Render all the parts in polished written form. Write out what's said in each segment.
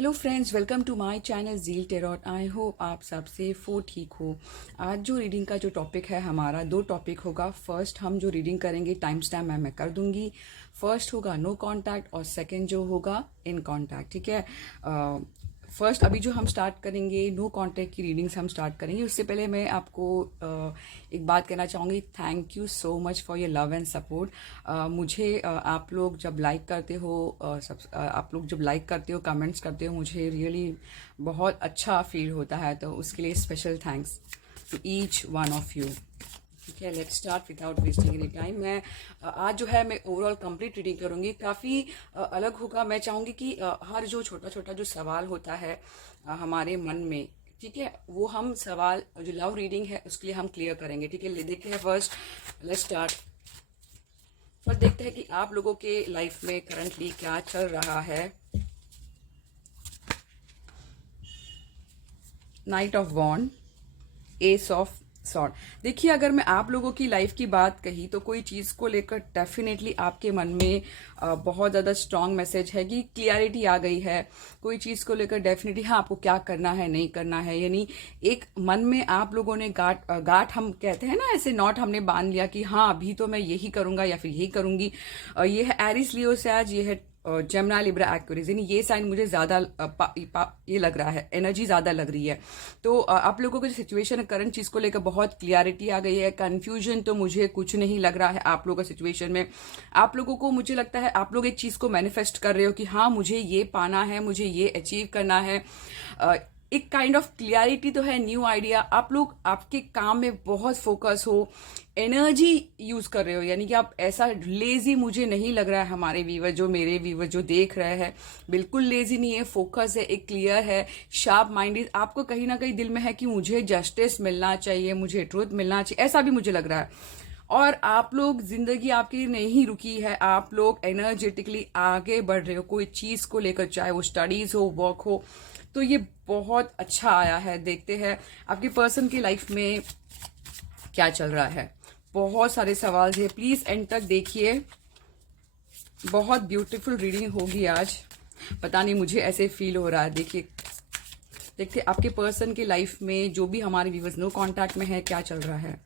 Hello friends, welcome to my channel Zeal Tarot. I hope आप सब safe हो, ठीक हो। आज जो रीडिंग का जो टॉपिक है हमारा, दो टॉपिक होगा। फर्स्ट हम जो रीडिंग करेंगे, टाइम स्टैम्प मैं कर दूंगी। फर्स्ट होगा नो कांटेक्ट और सेकंड जो होगा इन कांटेक्ट, ठीक है। फर्स्ट अभी जो हम स्टार्ट करेंगे, नो कांटेक्ट की रीडिंग्स हम स्टार्ट करेंगे। उससे पहले मैं आपको एक बात कहना चाहूँगी। Thank you so much for your love and support. मुझे आप लोग जब लाइक करते हो, आप लोग जब लाइक करते हो, कमेंट्स करते हो, मुझे रियली बहुत अच्छा फील होता है। तो उसके लिए special thanks to each one of you. ठीक है, let's start without wasting any time. मैं आज जो है मैं ओवरऑल कंप्लीट रीडिंग करूंगी। काफ़ी अलग होगा। मैं चाहूंगी कि हर जो छोटा छोटा जो सवाल होता है हमारे मन में, ठीक है, वो हम सवाल जो लव रीडिंग है उसके लिए हम क्लियर करेंगे। ठीक है, देखते हैं फर्स्ट। Let's start. फर्स्ट देखते हैं कि आप लोगों के लाइफ में करंटली क्या चल रहा है। Knight of wand, ace of sword. देखिए, अगर मैं आप लोगों की लाइफ की बात कही तो कोई चीज़ को लेकर डेफिनेटली आपके मन में बहुत ज़्यादा स्ट्रांग मैसेज है कि क्लियरिटी आ गई है। कोई चीज़ को लेकर डेफिनेटली हाँ, आपको क्या करना है, नहीं करना है। यानी एक मन में आप लोगों ने गांठ हम कहते हैं ना, ऐसे नॉट हमने बांध लिया कि हाँ अभी तो मैं यही करूंगा या फिर यही करूंगी। ये है एरिस लियो सैज, ये है जेमिनी लिब्रा एक्वेरियस। यानी ये साइन मुझे ज्यादा ये लग रहा है, एनर्जी ज्यादा लग रही है। तो आप लोगों की जो सिचुएशन है, करंट चीज को लेकर बहुत क्लियरिटी आ गई है। कंफ्यूजन तो मुझे कुछ नहीं लग रहा है आप लोगों का सिचुएशन में। आप लोगों को मुझे लगता है आप लोग एक चीज को मैनिफेस्ट कर रहे हो कि हाँ मुझे ये पाना है, मुझे ये अचीव करना है। एक काइंड ऑफ क्लियरिटी तो है, न्यू आइडिया। आप लोग आपके काम में बहुत फोकस हो, एनर्जी यूज कर रहे हो। यानी कि आप ऐसा लेजी मुझे नहीं लग रहा है। हमारे व्यूवर जो मेरे व्यूवर जो देख रहे हैं, बिल्कुल लेजी नहीं है, फोकस है, एक क्लियर है, शार्प माइंडेड। आपको कहीं ना कहीं दिल में है कि मुझे जस्टिस मिलना चाहिए, मुझे ट्रूथ मिलना चाहिए, ऐसा भी मुझे लग रहा है। और आप लोग, जिंदगी आपकी नहीं रुकी है, आप लोग एनर्जेटिकली आगे बढ़ रहे हो कोई चीज को लेकर, चाहे वो स्टडीज हो, वर्क हो। तो ये बहुत अच्छा आया है। देखते हैं आपके पर्सन की लाइफ में क्या चल रहा है। बहुत सारे सवाल है, प्लीज एंड तक देखिए। बहुत ब्यूटीफुल रीडिंग होगी आज। पता नहीं, मुझे ऐसे फील हो रहा है। देखिए, देखते आपके पर्सन की लाइफ में जो भी हमारे व्यूअर्स नो कांटेक्ट में है, क्या चल रहा है।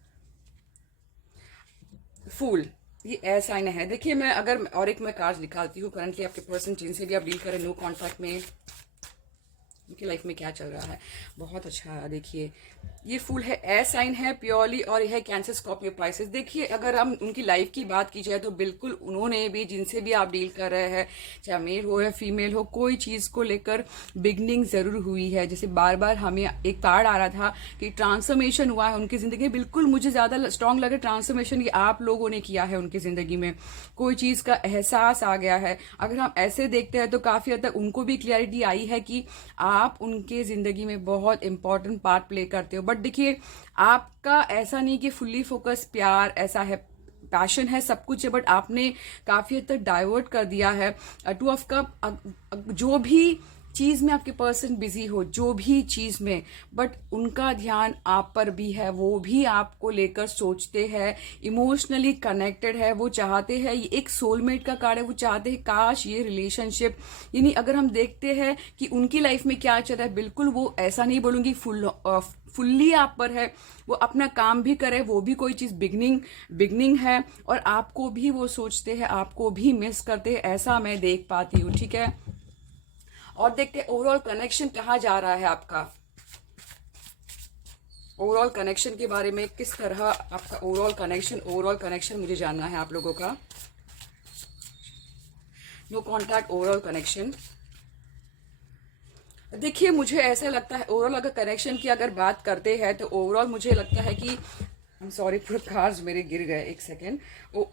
फूल, ये ऐसा साइन है। देखिए, मैं अगर और एक मैं कार्ड दिखाती हूँ। करंटली आपके पर्सन जिनसे भी आप डील करें नो कांटेक्ट में, उनकी लाइफ में क्या चल रहा है। बहुत अच्छा। देखिए, ये फूल है, ए साइन है प्योरली, और यह है कैंसर, स्कॉर्पियो, पाइसेस। देखिए, अगर हम उनकी लाइफ की बात की जाए तो बिल्कुल उन्होंने भी, जिनसे भी आप डील कर रहे हैं, चाहे मेल हो या फीमेल हो, कोई चीज को लेकर बिगनिंग जरूर हुई है। जैसे बार बार हमें एक कार्ड आ रहा था कि ट्रांसफॉर्मेशन हुआ है उनकी जिंदगी में। बिल्कुल मुझे ज्यादा स्ट्रांग लगे ट्रांसफॉर्मेशन ये आप लोगों ने किया है उनकी जिंदगी में। कोई चीज का एहसास आ गया है। अगर हम ऐसे देखते हैं तो काफी हद तक उनको भी क्लियरिटी आई है कि आप उनके जिंदगी में बहुत इंपॉर्टेंट पार्ट प्ले करते हो। बट देखिए, आपका ऐसा नहीं कि फुल्ली फोकस प्यार ऐसा है, पैशन है, सब कुछ है, बट आपने काफी हद तक डाइवर्ट कर दिया है। टू ऑफ कप, जो भी चीज में आपके पर्सन बिजी हो, जो भी चीज में, बट उनका ध्यान आप पर भी है, वो भी आपको लेकर सोचते हैं, इमोशनली कनेक्टेड है। वो चाहते हैं, ये एक सोलमेट का कार्ड है, वो चाहते हैं काश ये रिलेशनशिप, यानी अगर हम देखते हैं कि उनकी लाइफ में क्या चल रहा है, बिल्कुल वो ऐसा नहीं बोलूंगी फुल्ली आप पर है। वो अपना काम भी करे, वो भी कोई चीज बिगनिंग है, और आपको भी वो सोचते हैं, आपको भी मिस करते हैं, ऐसा मैं देख पाती हूँ। ठीक है, और देखते हैं ओवरऑल कनेक्शन कहाँ जा रहा है आपका। ओवरऑल कनेक्शन के बारे में, किस तरह आपका ओवरऑल कनेक्शन मुझे जानना है आप लोगों का। No contact, overall connection. देखिए, मुझे ऐसा लगता है ओवरऑल अगर कनेक्शन की अगर बात करते हैं तो ओवरऑल मुझे लगता है कि, सॉरी, पूरे कार्ड्स मेरे गिर गए, एक सेकेंड।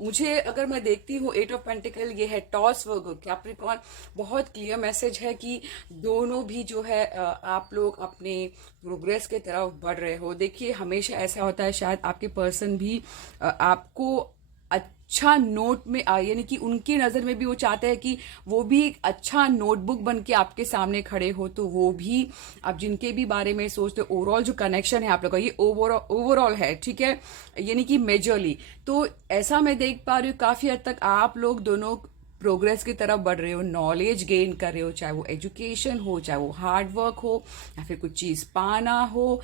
मुझे अगर मैं देखती हूँ, 8 ऑफ पेंटिकल, ये है टॉस, वर्गो, कैप्रिकॉर्न। बहुत क्लियर मैसेज है कि दोनों भी जो है आप लोग अपने प्रोग्रेस के तरफ बढ़ रहे हो। देखिए, हमेशा ऐसा होता है, शायद आपके पर्सन भी आपको अच्छा नोट में यानी कि उनकी नजर में भी वो चाहते हैं कि वो भी एक अच्छा नोटबुक बन के आपके सामने खड़े हो। तो वो भी आप जिनके भी बारे में सोचते हो, ओवरऑल जो कनेक्शन है आप लोगों का, ये ओवरऑल है, ठीक है, यानी कि मेजरली। तो ऐसा मैं देख पा रही हूँ काफी हद तक आप लोग दोनों प्रोग्रेस की तरफ बढ़ रहे हो, नॉलेज गेन कर रहे हो, चाहे वो एजुकेशन हो, चाहे वो हार्ड वर्क हो, या फिर कुछ चीज़ पाना हो,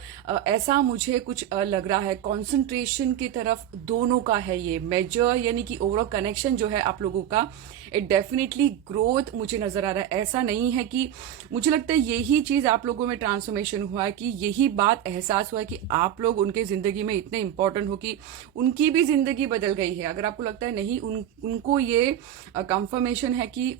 ऐसा मुझे कुछ लग रहा है। कंसंट्रेशन की तरफ दोनों का है ये मेजर, यानी कि ओवरऑल कनेक्शन जो है आप लोगों का, इट डेफिनेटली ग्रोथ मुझे नजर आ रहा है। ऐसा नहीं है कि, मुझे लगता है यही चीज आप लोगों में ट्रांसफॉर्मेशन हुआ है, कि यही बात एहसास हुआ है कि आप लोग उनके जिंदगी में इतने इंपॉर्टेंट हो कि उनकी भी जिंदगी बदल गई है। अगर आपको लगता है नहीं, उनको ये कंफर्मेशन है कि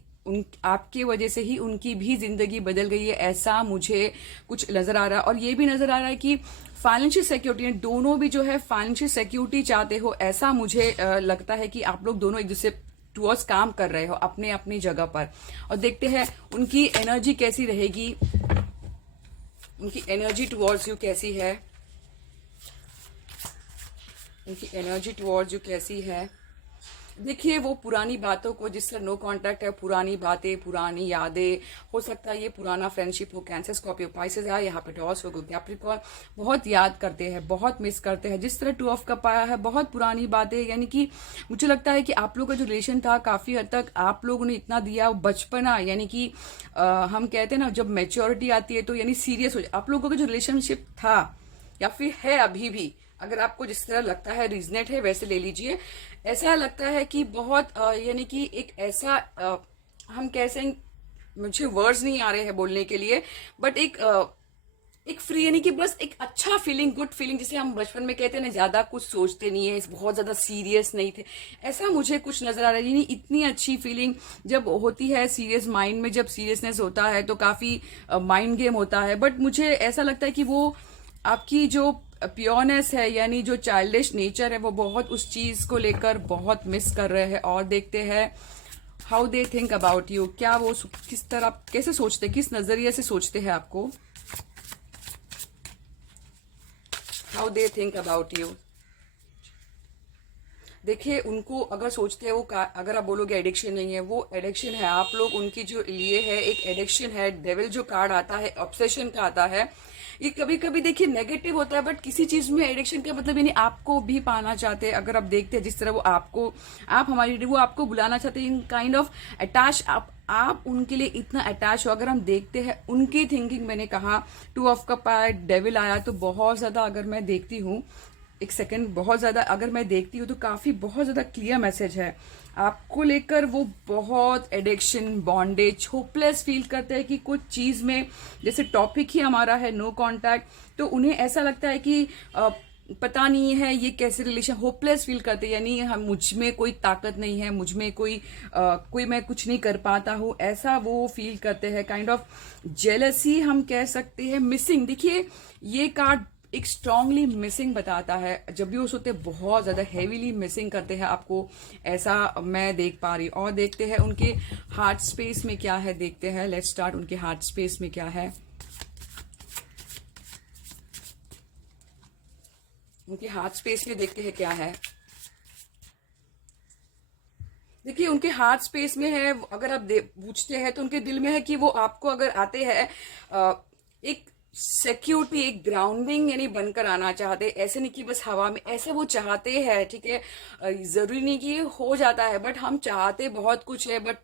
आपके वजह से ही उनकी भी जिंदगी बदल गई है, ऐसा मुझे कुछ नजर आ रहा है। और ये भी नजर आ रहा है कि फाइनेंशियल सिक्योरिटी, दोनों भी जो है फाइनेंशियल सिक्योरिटी चाहते हो, ऐसा मुझे लगता है कि आप लोग दोनों एक दूसरे टुवर्ड्स काम कर रहे हो अपने अपनी जगह पर। और देखते हैं उनकी एनर्जी कैसी रहेगी, उनकी एनर्जी टुवर्ड्स यू कैसी है, उनकी एनर्जी टुवर्ड्स यू कैसी है। देखिए वो पुरानी बातों को, जिस तरह नो कांटेक्ट है, पुरानी बातें, पुरानी यादें, हो सकता है ये पुराना फ्रेंडशिप हो, कैंसर, स्कॉर्पियो, पाइसेस है, यहाँ पे टॉस हो, कैप्रिकॉर्न, बहुत याद करते हैं, बहुत मिस करते हैं। जिस तरह टू ऑफ कप आया है, बहुत पुरानी बातें, यानी कि मुझे लगता है कि आप लोग का जो रिलेशन था, काफी हद तक आप लोगों ने इतना दिया, बचपना, यानी कि हम कहते हैं ना, जब मेच्योरिटी आती है तो यानी सीरियस हो जाए। आप लोगों का जो रिलेशनशिप था या फिर है अभी भी, अगर आपको जिस तरह लगता है रीजनेट है, वैसे ले लीजिए। ऐसा लगता है कि बहुत यानी कि एक ऐसा हम कैसे, मुझे वर्ड्स नहीं आ रहे हैं बोलने के लिए, बट एक फ्री, यानी कि बस एक अच्छा फीलिंग, गुड फीलिंग, जिसे हम बचपन में कहते हैं ना, ज्यादा कुछ सोचते नहीं है, बहुत ज्यादा सीरियस नहीं थे, ऐसा मुझे कुछ नजर आ रहा है। यानी इतनी अच्छी फीलिंग जब होती है सीरियस माइंड में, जब सीरियसनेस होता है तो काफी माइंड गेम होता है, बट मुझे ऐसा लगता है कि वो आपकी जो प्योरनेस है, यानी जो चाइल्डिश नेचर है, वो बहुत उस चीज को लेकर बहुत मिस कर रहे हैं। और देखते हैं how they think about you, क्या वो किस तरह, कैसे सोचते, किस नजरिए से सोचते हैं आपको, how they think about you. देखिए उनको अगर सोचते हैं वो, अगर आप बोलोगे एडिक्शन नहीं है, वो एडिक्शन है। आप लोग उनकी जो लिए है एक एडिक्शन है। डेविल जो कार्ड आता है, ऑब्सेशन का आता है, ये कभी कभी देखिए नेगेटिव होता है, बट किसी चीज में एडिक्शन का मतलब यानी आपको भी पाना चाहते हैं। अगर आप देखते हैं जिस तरह वो आपको, आप हमारी, वो आपको बुलाना चाहते हैं, इन काइंड ऑफ अटैच, आप उनके लिए इतना अटैच हो। अगर हम देखते हैं उनकी थिंकिंग, मैंने कहा टू ऑफ कप आया, डेविल आया, तो बहुत ज्यादा अगर मैं देखती हूँ, एक सेकंड, बहुत ज्यादा अगर मैं देखती हूँ तो काफी बहुत ज्यादा क्लियर मैसेज है आपको लेकर। वो बहुत एडिक्शन, बॉन्डेज, होपलेस फील करते हैं कि कुछ चीज में, जैसे टॉपिक ही हमारा है नो कांटेक्ट, तो उन्हें ऐसा लगता है कि पता नहीं है ये कैसे रिलेशन, होपलेस फील करते हैं, यानी हम, मुझ में कोई ताकत नहीं है, मुझ में कोई मैं कुछ नहीं कर पाता हूँ, ऐसा वो फील करते हैं। काइंड ऑफ जेलसी हम कह सकते हैं, मिसिंग। देखिए ये कार्ड एक स्ट्रांगली मिसिंग बताता है, जब भी वो सोते बहुत ज्यादा हेवीली मिसिंग करते हैं आपको, ऐसा मैं देख पा रही। और देखते हैं उनके हार्ट स्पेस में क्या है, देखते हैं, लेट्स स्टार्ट, उनके हार्ट स्पेस में क्या है, उनके हार्ट स्पेस में देखते हैं क्या है। देखिए उनके हार्ट स्पेस में है, अगर आप पूछते हैं तो उनके दिल में है कि वो आपको अगर आते हैं, एक सिक्योरिटी, एक ग्राउंडिंग यानी बनकर आना चाहते, ऐसे नहीं कि बस हवा में, ऐसे वो चाहते हैं। ठीक है, जरूरी नहीं कि हो जाता है, बट हम चाहते बहुत कुछ है, बट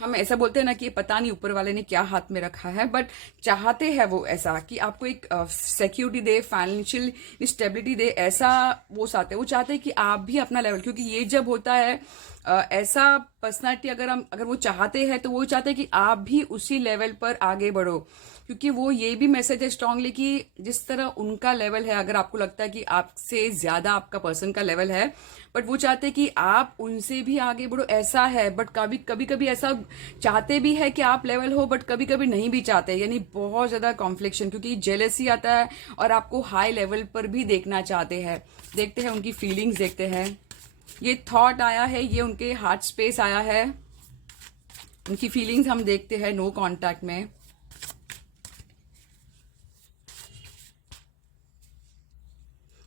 हम ऐसा बोलते हैं ना कि पता नहीं ऊपर वाले ने क्या हाथ में रखा है, बट चाहते हैं वो ऐसा कि आपको एक सिक्योरिटी दे, फाइनेंशियल स्टेबिलिटी दे, ऐसा वो चाहते हैं। वो चाहते हैं कि आप भी अपना लेवल, क्योंकि ये जब होता है ऐसा पर्सनालिटी, अगर वो चाहते हैं तो वो चाहते हैं कि आप भी उसी लेवल पर आगे बढ़ो, क्योंकि वो ये भी मैसेज है स्ट्रांगली कि जिस तरह उनका लेवल है, अगर आपको लगता है कि आपसे ज्यादा आपका पर्सन का लेवल है, बट वो चाहते हैं कि आप उनसे भी आगे बढ़ो, ऐसा है। बट कभी कभी ऐसा चाहते भी है कि आप लेवल हो, बट कभी कभी नहीं भी चाहते, यानी बहुत ज्यादा कॉन्फ्लिक्शन, क्योंकि जेलसी आता है और आपको हाई लेवल पर भी देखना चाहते हैं। देखते हैं उनकी फीलिंग्स, देखते हैं, ये थॉट आया है, ये उनके हार्ट स्पेस आया है, उनकी फीलिंग्स हम देखते हैं नो कांटेक्ट में।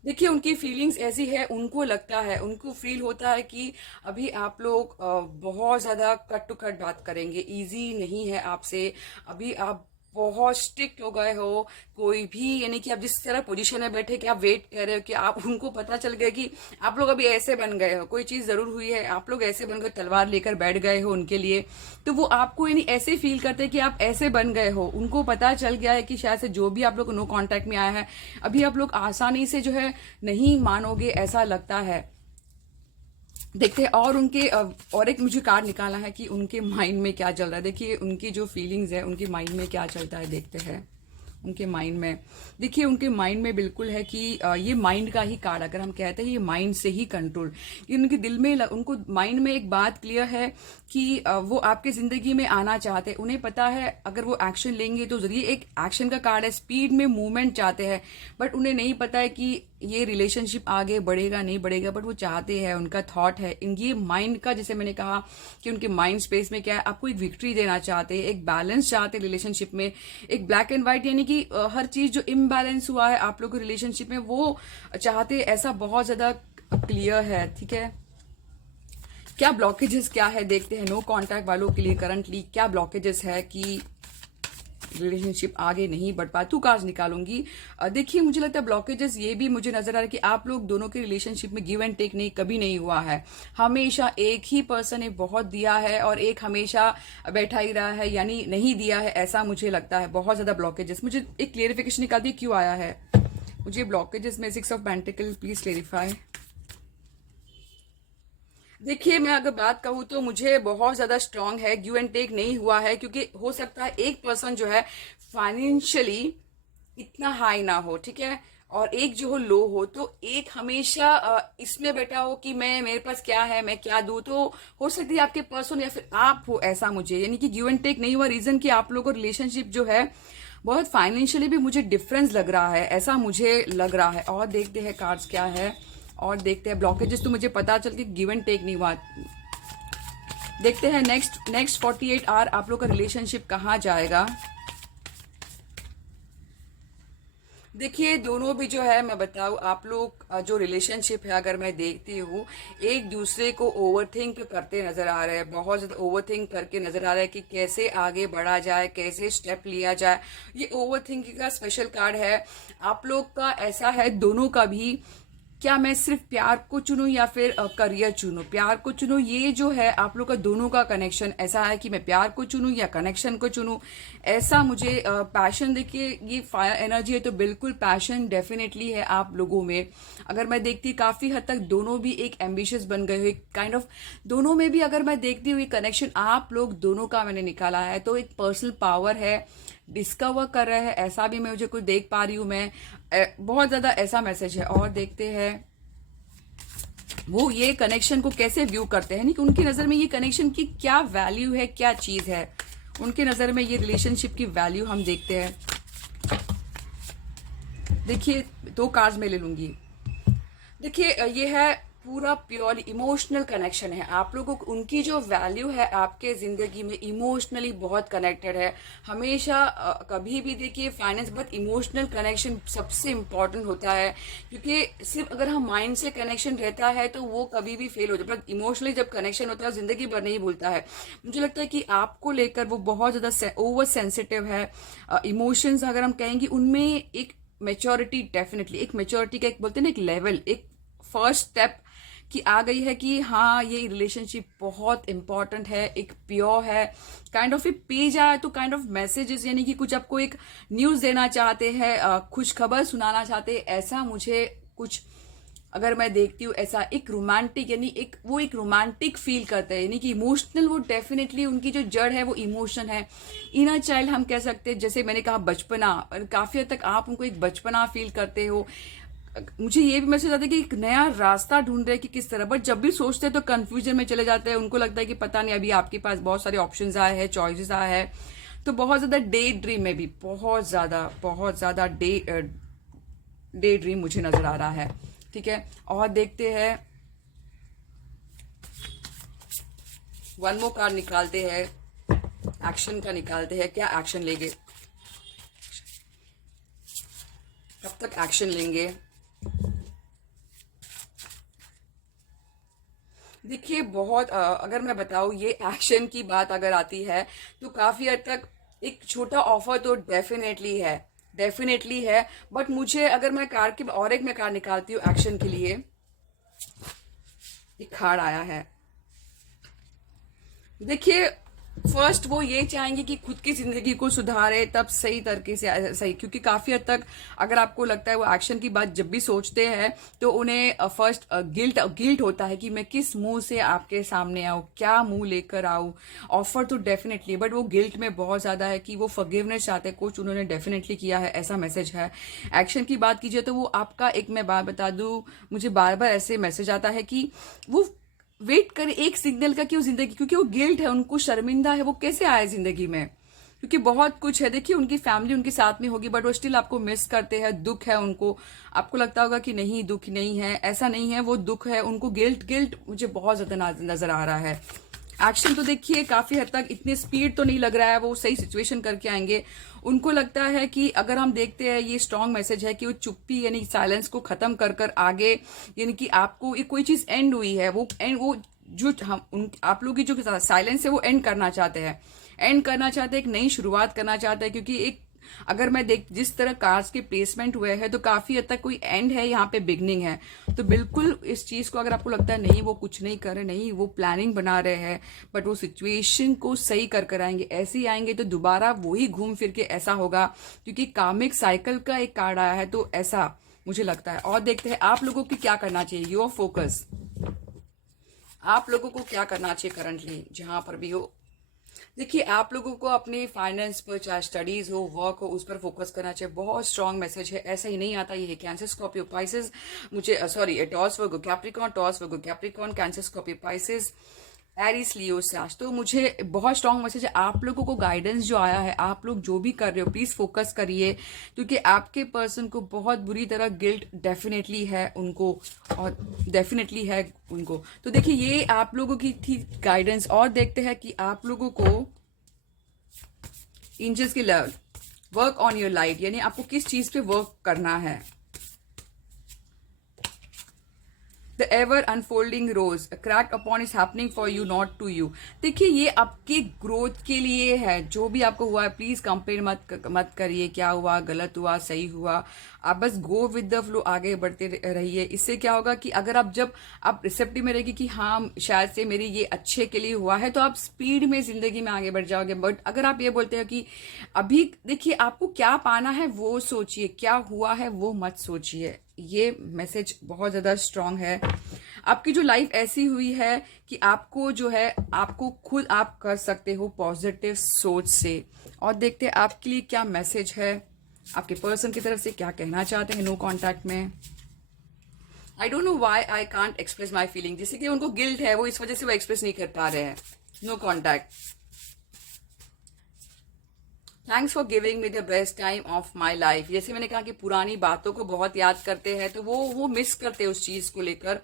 देखिए उनकी फीलिंग्स ऐसी है, उनको लगता है, उनको फील होता है कि अभी आप लोग बहुत ज्यादा कट टू कट बात करेंगे, इजी नहीं है आपसे, अभी आप बहुत स्ट्रिक्ट हो गए हो, कोई भी यानी कि आप जिस तरह पोजीशन में बैठे कि आप वेट कर रहे हो कि आप उनको पता चल गया कि आप लोग अभी ऐसे बन गए हो, कोई चीज जरूर हुई है, आप लोग ऐसे बन गए, तलवार लेकर बैठ गए हो उनके लिए, तो वो आपको यानी ऐसे फील करते हैं कि आप ऐसे बन गए हो। उनको पता चल गया है कि शायद से जो भी आप लोग नो कांटेक्ट में आया है, अभी आप लोग आसानी से जो है नहीं मानोगे, ऐसा लगता है। देखते हैं और उनके और एक मुझे कार्ड निकाला है कि उनके माइंड में क्या चल रहा है। देखिए उनकी जो फीलिंग्स है, उनके माइंड में क्या चलता है, देखते हैं उनके माइंड में। देखिए उनके माइंड में बिल्कुल है कि ये माइंड का ही कार्ड, अगर हम कहते हैं ये माइंड से ही कंट्रोल, कि उनके दिल में उनको माइंड में एक बात क्लियर है कि वो आपके जिंदगी में आना चाहते हैं। उन्हें पता है अगर वो एक्शन लेंगे तो जरिए, एक एक्शन का कार्ड है, स्पीड में मूवमेंट चाहते हैं, बट उन्हें नहीं पता है कि ये रिलेशनशिप आगे बढ़ेगा नहीं बढ़ेगा, बट वो चाहते हैं, उनका थॉट है। इन ये माइंड का, जैसे मैंने कहा कि उनके माइंड स्पेस में क्या है, आपको एक विक्ट्री देना चाहते हैं, एक बैलेंस चाहते हैं रिलेशनशिप में, एक ब्लैक एंड व्हाइट, यानी कि हर चीज जो इम्बैलेंस हुआ है आप लोगों के रिलेशनशिप में वो चाहते हैं, ऐसा बहुत ज्यादा क्लियर है। ठीक है, क्या ब्लॉकेजेस क्या है देखते हैं नो कांटेक्ट वालों के लिए करंटली क्या ब्लॉकेजेस है कि रिलेशनशिप आगे नहीं बढ़ पा। 2 कार्ड्स निकालूंगी। देखिए मुझे लगता है ब्लॉकेजेस ये भी मुझे नजर आ रहा है कि आप लोग दोनों के रिलेशनशिप में गिव एंड टेक नहीं, कभी नहीं हुआ है। हमेशा एक ही पर्सन ने बहुत दिया है और एक हमेशा बैठा ही रहा है, यानी नहीं दिया है, ऐसा मुझे लगता है। बहुत ज्यादा ब्लॉकेजेस, मुझे एक क्लियरिफिकेशन निकाल दी क्यों आया है मुझे ब्लॉकेजेस में। 6 ऑफ पेंटिकल, प्लीज क्लेरिफाई। देखिए मैं अगर बात कहूँ तो मुझे बहुत ज्यादा स्ट्रांग है, गिव एंड टेक नहीं हुआ है, क्योंकि हो सकता है एक पर्सन जो है फाइनेंशियली इतना हाई ना हो, ठीक है, और एक जो हो लो हो, तो एक हमेशा इसमें बैठा हो कि मैं, मेरे पास क्या है, मैं क्या दूं। तो हो सकती है आपके पर्सन या फिर आप हो, ऐसा मुझे, यानी कि गिव एंड टेक नहीं हुआ। रीजन कि आप लोगों का रिलेशनशिप जो है बहुत फाइनेंशियली भी मुझे डिफरेंस लग रहा है, ऐसा मुझे लग रहा है। और देखते हैं कार्ड्स क्या है, और देखते हैं ब्लॉकेजेस। तो मुझे पता चल के गिव एंड टेक नहीं हुआ। देखते हैं नेक्स्ट 48 आवर आप लोग का रिलेशनशिप कहाँ जाएगा। देखिए दोनों भी जो है, मैं बताऊं आप लोग जो रिलेशनशिप है, अगर मैं देखती हूँ, एक दूसरे को ओवरथिंक करते नजर आ रहे हैं, बहुत ज्यादा ओवरथिंक करके नजर आ रहा है कि कैसे आगे बढ़ा जाए, कैसे स्टेप लिया जाए। ये ओवरथिंकिंग का स्पेशल कार्ड है आप लोग का। ऐसा है दोनों का भी, क्या मैं सिर्फ प्यार को चुनूं या फिर करियर चुनूं, प्यार को चुनूं, ये जो है आप लोग का दोनों का कनेक्शन ऐसा है कि मैं प्यार को चुनूं या कनेक्शन को चुनूं, ऐसा मुझे पैशन। देखिए ये फायर एनर्जी है, तो बिल्कुल पैशन डेफिनेटली है आप लोगों में। अगर मैं देखती काफी हद तक दोनों भी एक एम्बिशियस बन गए हुए काइंड ऑफ, दोनों में भी अगर मैं देखती हूँ कनेक्शन आप लोग दोनों का मैंने निकाला है, तो एक पर्सनल पावर है, डिस्कवर कर रहे हैं, ऐसा भी मैं मुझे कुछ देख पा रही हूं मैं। बहुत ज्यादा ऐसा मैसेज है। और देखते हैं वो ये कनेक्शन को कैसे व्यू करते हैं, नहीं कि उनकी नजर में ये कनेक्शन की क्या वैल्यू है, क्या चीज है उनकी नजर में, ये रिलेशनशिप की वैल्यू हम देखते हैं। देखिए 2 कार्ड्स मैं ले लूंगी। देखिए ये है पूरा प्योरली इमोशनल कनेक्शन है आप लोगों को। उनकी जो वैल्यू है आपके जिंदगी में इमोशनली बहुत कनेक्टेड है हमेशा। कभी भी देखिए फाइनेंस, बट इमोशनल कनेक्शन सबसे इंपॉर्टेंट होता है, क्योंकि सिर्फ अगर हम माइंड से कनेक्शन रहता है तो वो कभी भी फेल हो जाता है, बट इमोशनली जब कनेक्शन होता है जिंदगी भर नहीं भूलता है। मुझे लगता है कि आपको लेकर वो बहुत ज्यादा ओवर सेंसिटिव है। इमोशंस अगर हम कहेंगे उनमें एक मेच्योरिटी, डेफिनेटली एक मेच्योरिटी का एक बोलते हैं ना, एक लेवल, एक फर्स्ट स्टेप की आ गई है कि हाँ ये रिलेशनशिप बहुत इंपॉर्टेंट है, एक प्योर है, काइंड ऑफ एक पेज आया तो काइंड ऑफ मैसेजेस, यानी कि कुछ आपको एक न्यूज देना चाहते हैं, खुश खबर सुनाना चाहते हैं, ऐसा मुझे कुछ अगर मैं देखती हूँ, ऐसा एक रोमांटिक, यानी एक वो एक रोमांटिक फील करते हैं, यानी कि इमोशनल, वो डेफिनेटली उनकी जो जड़ है वो इमोशन है, इनर चाइल्ड हम कह सकते हैं। जैसे मैंने कहा बचपना, काफी हद तक आप उनको एक बचपना फील करते हो। मुझे ये भी मैसेज आता है कि एक नया रास्ता ढूंढ रहे हैं कि किस तरह, बट जब भी सोचते हैं तो कंफ्यूजन में चले जाते हैं। उनको लगता है कि पता नहीं, अभी आपके पास बहुत सारे ऑप्शंस आए हैं, चॉइसेस आए हैं, तो बहुत ज्यादा डे ड्रीम में भी बहुत ज्यादा डे ड्रीम मुझे नजर आ रहा है। ठीक है, और देखते हैं 1 मोर कार्ड निकालते हैं, एक्शन का निकालते हैं, क्या एक्शन लेंगे, कब तक एक्शन लेंगे। देखिए बहुत अगर मैं बताऊं, ये एक्शन की बात अगर आती है तो काफी हद तक एक छोटा ऑफर तो डेफिनेटली है। बट मुझे, अगर मैं कार की और एक मैं कार निकालती हूँ एक्शन के लिए, एक कार्ड आया है। देखिए, फर्स्ट वो ये चाहेंगे कि खुद की जिंदगी को सुधारे, तब सही तरीके से सही, क्योंकि काफी हद तक अगर आपको लगता है वो एक्शन की बात जब भी सोचते हैं तो उन्हें फर्स्ट गिल्ट होता है कि मैं किस मुंह से आपके सामने आऊं, क्या मुंह लेकर आऊं। ऑफर तो डेफिनेटली, बट वो गिल्ट में बहुत ज्यादा है कि वो फॉरगिवनेस चाहते हैं, कुछ उन्होंने डेफिनेटली किया है, ऐसा मैसेज है। एक्शन की बात कीजिए तो वो आपका, एक मैं बात बता दूं, मुझे बार बार ऐसे मैसेज आता है कि वो वेट करे एक सिग्नल का कि वो जिंदगी, क्योंकि वो गिल्ट है, उनको शर्मिंदा है, वो कैसे आए जिंदगी में, क्योंकि बहुत कुछ है। देखिए, उनकी फैमिली उनके साथ में होगी बट वो स्टिल आपको मिस करते हैं, दुख है उनको। आपको लगता होगा कि नहीं, दुख नहीं है, ऐसा नहीं है, वो दुख है उनको, गिल्ट गिल्ट मुझे बहुत ज्यादा नजर आ रहा है। एक्शन तो देखिए काफी हद तक इतने स्पीड तो नहीं लग रहा है, वो सही सिचुएशन करके आएंगे। उनको लगता है कि अगर हम देखते हैं, ये स्ट्रांग मैसेज है कि वो चुप्पी यानी साइलेंस को खत्म कर कर आगे, यानी कि आपको ये कोई चीज एंड हुई है, वो जो हम आप लोग की जो साइलेंस है वो एंड करना चाहते हैं, एक नई शुरुआत करना चाहते हैं। क्योंकि एक, अगर मैं देख जिस तरह कार्ड्स के प्लेसमेंट हुए हैं तो काफी हद तक कोई एंड है, यहाँ पे बिगनिंग है। तो बिल्कुल इस चीज को, अगर आपको लगता है नहीं वो कुछ नहीं कर रहे, नहीं वो प्लानिंग बना रहे हैं, बट वो सिचुएशन को सही कर आएंगे, ऐसे ही आएंगे तो दोबारा वही घूम फिर के ऐसा होगा, क्योंकि कामिक साइकिल का एक कार्ड आया है, तो ऐसा मुझे लगता है। और देखते हैं आप लोगों की क्या करना चाहिए, योर फोकस, आप लोगों को क्या करना चाहिए करंटली जहां पर भी हो। देखिए, आप लोगों को अपने फाइनेंस पर, चाहे स्टडीज हो, वर्क हो, उस पर फोकस करना चाहिए। बहुत स्ट्रांग मैसेज है, ऐसा ही नहीं आता, ये है कैंसर, स्कॉर्पियो, पाइसेस, मुझे sorry Taurus Virgo Capricorn, Cancer, Scorpio, Pisces, Aries, Leo, Sag. तो मुझे बहुत स्ट्रांग मैसेज है, आप लोगों को गाइडेंस जो आया है, आप लोग जो भी कर रहे हो प्लीज फोकस करिए, क्योंकि आपके पर्सन को बहुत बुरी तरह गिल्ट डेफिनेटली है उनको, और डेफिनेटली है उनको। तो देखिए, ये आप लोगों की थी गाइडेंस। और देखते हैं कि आप लोगों को एंजल्स की level, work on your light, यानी आपको किस चीज पे वर्क करना है। The ever unfolding rose, crack upon is happening for you not to you. देखिए, ये आपकी ग्रोथ के लिए है, जो भी आपको हुआ है प्लीज कंपेयर मत करिए, क्या हुआ, गलत हुआ, सही हुआ, आप बस गो विद द फ्लो, आगे बढ़ते रहिए। इससे क्या होगा कि अगर आप, जब आप रिसेप्टिव में रहेगी कि हाँ शायद से मेरे ये अच्छे के लिए हुआ है, तो आप स्पीड में जिंदगी में आगे बढ़ जाओगे। बट अगर आप ये बोलते हो कि अभी देखिए आपको क्या पाना है वो सोचिए, क्या हुआ है वो मत सोचिए, ये मैसेज बहुत ज्यादा स्ट्रांग है। आपकी जो लाइफ ऐसी हुई है कि आपको जो है, आपको खुद आप कर सकते हो पॉजिटिव सोच से। और देखते हैं आपके लिए क्या मैसेज है, आपके पर्सन की तरफ से क्या कहना चाहते हैं नो कॉन्टैक्ट में। I don't know why I can't express my feeling, जैसे कि उनको गिल्ट है, वो इस वजह से वो एक्सप्रेस नहीं कर पा रहे हैं। No contact, thanks for giving me the best time of my life. जैसे मैंने कहा कि पुरानी बातों को बहुत याद करते हैं, तो वो मिस करते हैं उस चीज को लेकर।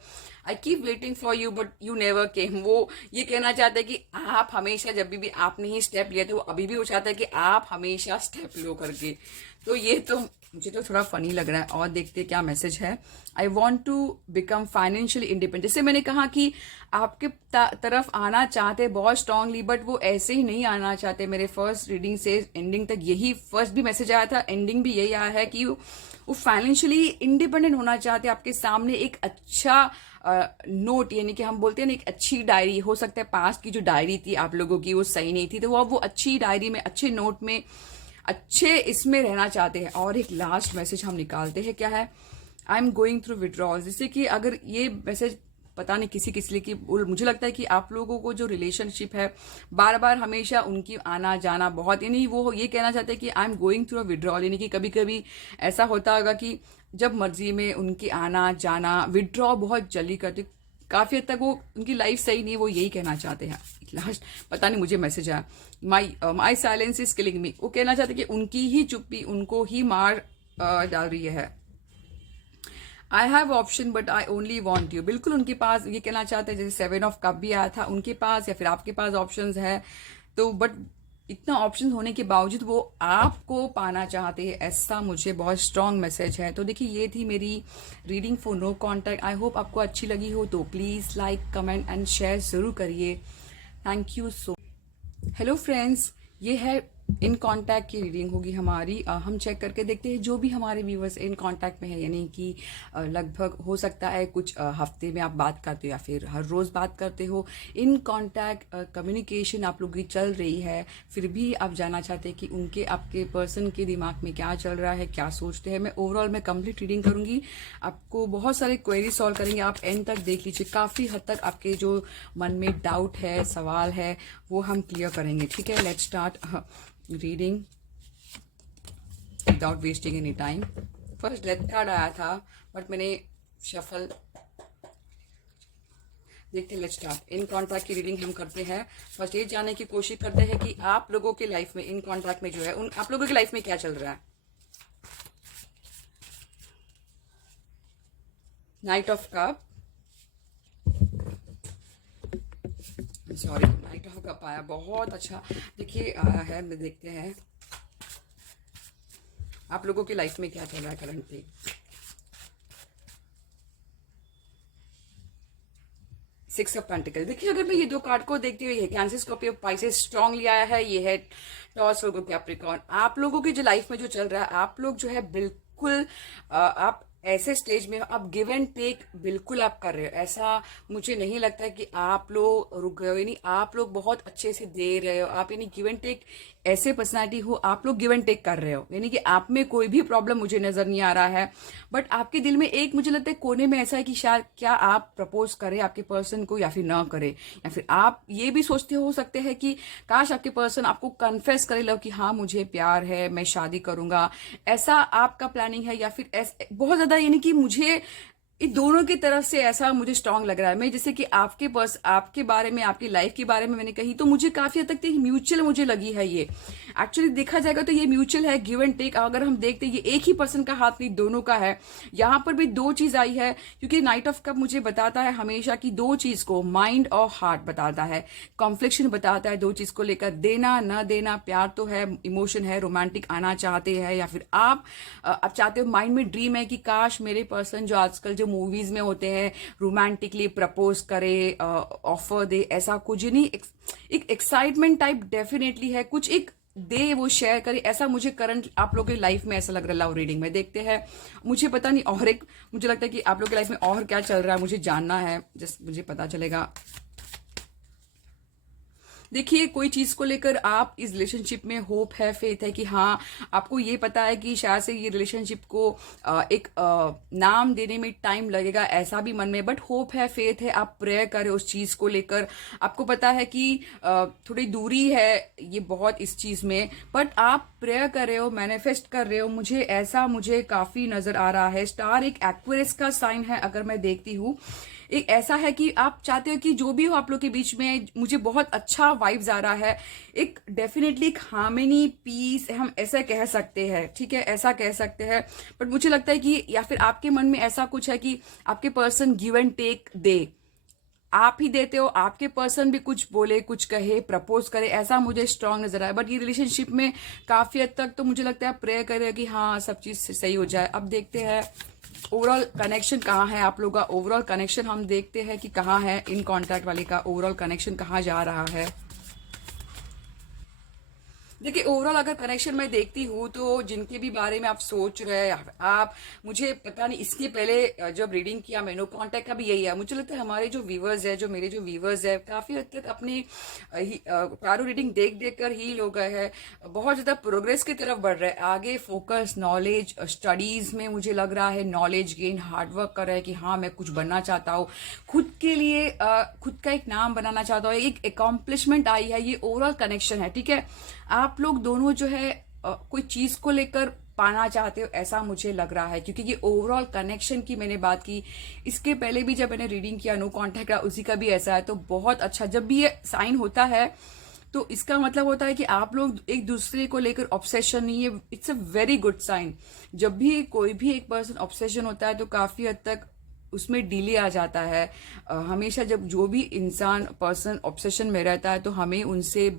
I keep waiting for you but you never came, वो ये कहना चाहते हैं कि आप हमेशा, जब भी आपने ही स्टेप लिया, तो वो अभी भी वो चाहता है कि आप हमेशा स्टेप लो करके। तो ये तो मुझे तो थोड़ा फनी लग रहा है। और देखते क्या मैसेज है। I want to become financially independent, जैसे मैंने कहा कि आपके तरफ आना चाहते बहुत स्ट्रांगली, बट वो ऐसे ही नहीं आना चाहते। मेरे फर्स्ट रीडिंग से एंडिंग तक यही फर्स्ट भी मैसेज आया था, एंडिंग भी यही आया है कि वो फाइनेंशियली इंडिपेंडेंट होना चाहते हैं। आपके सामने एक अच्छा नोट, यानी कि हम बोलते हैं ना, एक अच्छी डायरी, हो सकता है पास्ट की जो डायरी थी आप लोगों की वो सही नहीं थी, तो वो अच्छी डायरी में, अच्छे नोट में, अच्छे इसमें रहना चाहते हैं। और एक लास्ट मैसेज हम निकालते हैं, क्या है, I am going through withdrawal. जैसे कि अगर ये मैसेज पता नहीं किसी लिए की, मुझे लगता है कि आप लोगों को जो रिलेशनशिप है, बार बार हमेशा उनकी आना जाना बहुत, यानी वो ये कहना चाहते हैं कि I am going through a withdrawal, यानी कि कभी कभी ऐसा होता होगा कि जब मर्जी में उनकी आना जाना, विड्रॉ बहुत जल्दी करते, काफी हद तक वो, उनकी लाइफ सही नहीं, वो यही कहना चाहते हैं। लास्ट पता नहीं मुझे मैसेज आया, माई साइलेंस इज किलिंग मी, वो कहना चाहते हैं कि उनकी ही चुप्पी उनको ही मार डाल रही है। I have option but I only want you, बिल्कुल उनके पास ये कहना चाहते हैं, जैसे 7 ऑफ कप भी आया था उनके पास, या फिर आपके पास ऑप्शंस है, तो बट इतना ऑप्शन होने के बावजूद वो आपको पाना चाहते हैं, ऐसा मुझे बहुत स्ट्रांग मैसेज है। तो देखिए, ये थी मेरी reading for no contact. I hope आपको अच्छी लगी हो, तो please like, comment and share जरूर करिए। Thank you so. Hello friends, ये है इन कांटेक्ट की रीडिंग होगी हमारी। हम चेक करके देखते हैं जो भी हमारे व्यूवर्स इन कांटेक्ट में है, यानी कि लगभग हो सकता है कुछ हफ्ते में आप बात करते हो या फिर हर रोज़ बात करते हो। इन कांटेक्ट कम्युनिकेशन आप लोगों की चल रही है, फिर भी आप जानना चाहते हैं कि उनके आपके पर्सन के दिमाग में क्या चल रहा है, क्या सोचते हैं। मैं ओवरऑल में कंप्लीट रीडिंग करूंगी, आपको बहुत सारे क्वेरी सॉल्व करेंगे। आप एंड तक देख लीजिए, काफ़ी हद तक आपके जो मन में डाउट है, सवाल है, वो हम क्लियर करेंगे। ठीक है, let's start reading without wasting any time. First death card आया था बट मैंने शफल देखते हैं। Let's start. इन कॉन्ट्रैक्ट की रीडिंग हम करते हैं। फर्स्ट ये जानने की कोशिश करते हैं कि आप लोगों के लाइफ में इन कॉन्ट्रैक्ट में जो है उन आप लोगों की लाइफ में क्या चल रहा है। Knight of cup, sorry, night of cup आया, बहुत अच्छा। देखिए आया है, मैं देखते हैं आप लोगों की लाइफ में क्या चल रहा है करंटली। Six of pentacle. देखिए अगर मैं ये दो कार्ड को देखती हुई है, कैंसर, स्कॉर्पियो, पाइसेस स्ट्रांगली आया है। ये है टॉस, लोगों, कैप्रिकॉर्न। आप लोगों की जो लाइफ में जो चल रहा है, आप लोग जो है बिल्कुल आप ऐसे स्टेज में आप गिव एंड टेक बिल्कुल आप कर रहे हो। ऐसा मुझे नहीं लगता है कि आप लोग रुक गए हो, यानी आप लोग बहुत अच्छे से दे रहे हो। आप यानी गिव एंड टेक ऐसे पर्सनालिटी हो, आप लोग गिव एंड टेक कर रहे हो, यानी कि आप में कोई भी प्रॉब्लम मुझे नजर नहीं आ रहा है। बट आपके दिल में एक मुझे लगता है कोने में ऐसा है कि शायद क्या आप प्रपोज करें आपके पर्सन को या फिर ना करें, या फिर आप ये भी सोचते हो सकते हैं कि काश आपके पर्सन आपको कन्फेस करे लो कि हाँ मुझे प्यार है, मैं शादी करूंगा। ऐसा आपका प्लानिंग है, या फिर बहुत ज्यादा यानी कि मुझे इन दोनों की तरफ से ऐसा मुझे स्ट्रांग लग रहा है। मैं जैसे कि आपके बारे में, आपकी लाइफ के बारे में मैंने कही, तो मुझे काफी हद तक म्यूचुअल मुझे लगी है। ये एक्चुअली देखा जाएगा तो ये म्यूचुअल है, गिव एंड टेक। अगर हम देखते हैं ये एक ही पर्सन का हाथ नहीं, दोनों का है। यहाँ पर भी दो चीज आई है, क्योंकि नाइट ऑफ कप मुझे बताता है हमेशा की दो चीज को, माइंड और हार्ट बताता है, कॉन्फ्लिक्शन बताता है दो चीज को लेकर, देना न देना। प्यार तो है, इमोशन है, रोमांटिक आना चाहते हैं, या फिर आप चाहते हो, माइंड में ड्रीम है कि काश मेरे पर्सन जो आजकल जो मूवीज में होते हैं रोमांटिकली प्रपोज करे, ऑफर दे, ऐसा कुछ नहीं। एक एक्साइटमेंट टाइप डेफिनेटली है, कुछ एक दे, वो शेयर करे, ऐसा मुझे करंट आप लोगों की लाइफ में ऐसा लग रहा है। लव रीडिंग में देखते हैं, मुझे पता नहीं, और एक मुझे लगता है कि आप लोगों की लाइफ में और क्या चल रहा है मुझे जानना है, जस्ट मुझे पता चलेगा। देखिए कोई चीज को लेकर आप इस रिलेशनशिप में होप है, फेथ है कि हाँ आपको ये पता है कि शायद से ये रिलेशनशिप को एक नाम देने में टाइम लगेगा, ऐसा भी मन में, बट होप है, फेथ है, आप प्रेयर करें उस चीज को लेकर। आपको पता है कि थोड़ी दूरी है ये बहुत इस चीज में, बट आप प्रेयर कर रहे हो, मैनिफेस्ट कर रहे हो। मुझे काफी नजर आ रहा है। स्टार एक एक्वेरियस का साइन है, अगर मैं देखती हूँ एक ऐसा है कि आप चाहते हो कि जो भी हो आप लोग के बीच में, मुझे बहुत अच्छा वाइब्स आ रहा है। एक डेफिनेटली एक हार्मनी, पीस, हम ऐसा कह सकते हैं, ठीक है, ऐसा कह सकते हैं। बट मुझे लगता है कि या फिर आपके मन में ऐसा कुछ है कि आपके पर्सन गिव एंड टेक दे, आप ही देते हो, आपके पर्सन भी कुछ बोले, कुछ कहे, प्रपोज करे, ऐसा मुझे स्ट्रांग नजर आया। बट ये रिलेशनशिप में काफी हद तक तो मुझे लगता है आप प्रेयर करें कि हाँ सब चीज सही हो जाए। अब देखते हैं ओवरऑल कनेक्शन कहाँ है आप लोगों का। ओवरऑल कनेक्शन हम देखते हैं कि कहाँ है इन कॉन्टैक्ट वाले का, ओवरऑल कनेक्शन कहाँ जा रहा है। देखिए ओवरऑल अगर कनेक्शन मैं देखती हूँ तो जिनके भी बारे में आप सोच रहे हैं आप, मुझे पता नहीं इसके पहले जब रीडिंग किया मैंने, कॉन्टेक्ट का भी यही है। मुझे लगता है हमारे जो व्यूवर्स है, जो मेरे जो व्यूवर्स है, काफी हद तक अपनी टारो रीडिंग देख देख कर हील हो गए हैं, बहुत ज्यादा प्रोग्रेस की तरफ बढ़ रहे हैं आगे। फोकस, नॉलेज, स्टडीज में मुझे लग रहा है नॉलेज गेन, हार्डवर्क कर रहे हैं कि हाँ मैं कुछ बनना चाहता हूँ, खुद के लिए खुद का एक नाम बनाना चाहता हूँ, एक अकॉम्प्लिशमेंट आई है। ये ओवरऑल कनेक्शन है, ठीक है। आप लोग दोनों जो है कोई चीज को लेकर पाना चाहते हो, ऐसा मुझे लग रहा है, क्योंकि ये ओवरऑल कनेक्शन की मैंने बात की। इसके पहले भी जब मैंने रीडिंग किया नो कॉन्टेक्ट का, उसी का भी ऐसा है। तो बहुत अच्छा, जब भी ये साइन होता है तो इसका मतलब होता है कि आप लोग एक दूसरे को लेकर ऑब्सेशन नहीं है। It's a very good sign. जब भी कोई भी एक पर्सन ऑब्सेशन होता है तो काफी हद तक उसमें डिले आ जाता है। हमेशा जब जो भी इंसान पर्सन ऑब्सेशन में रहता है तो हमें उनसे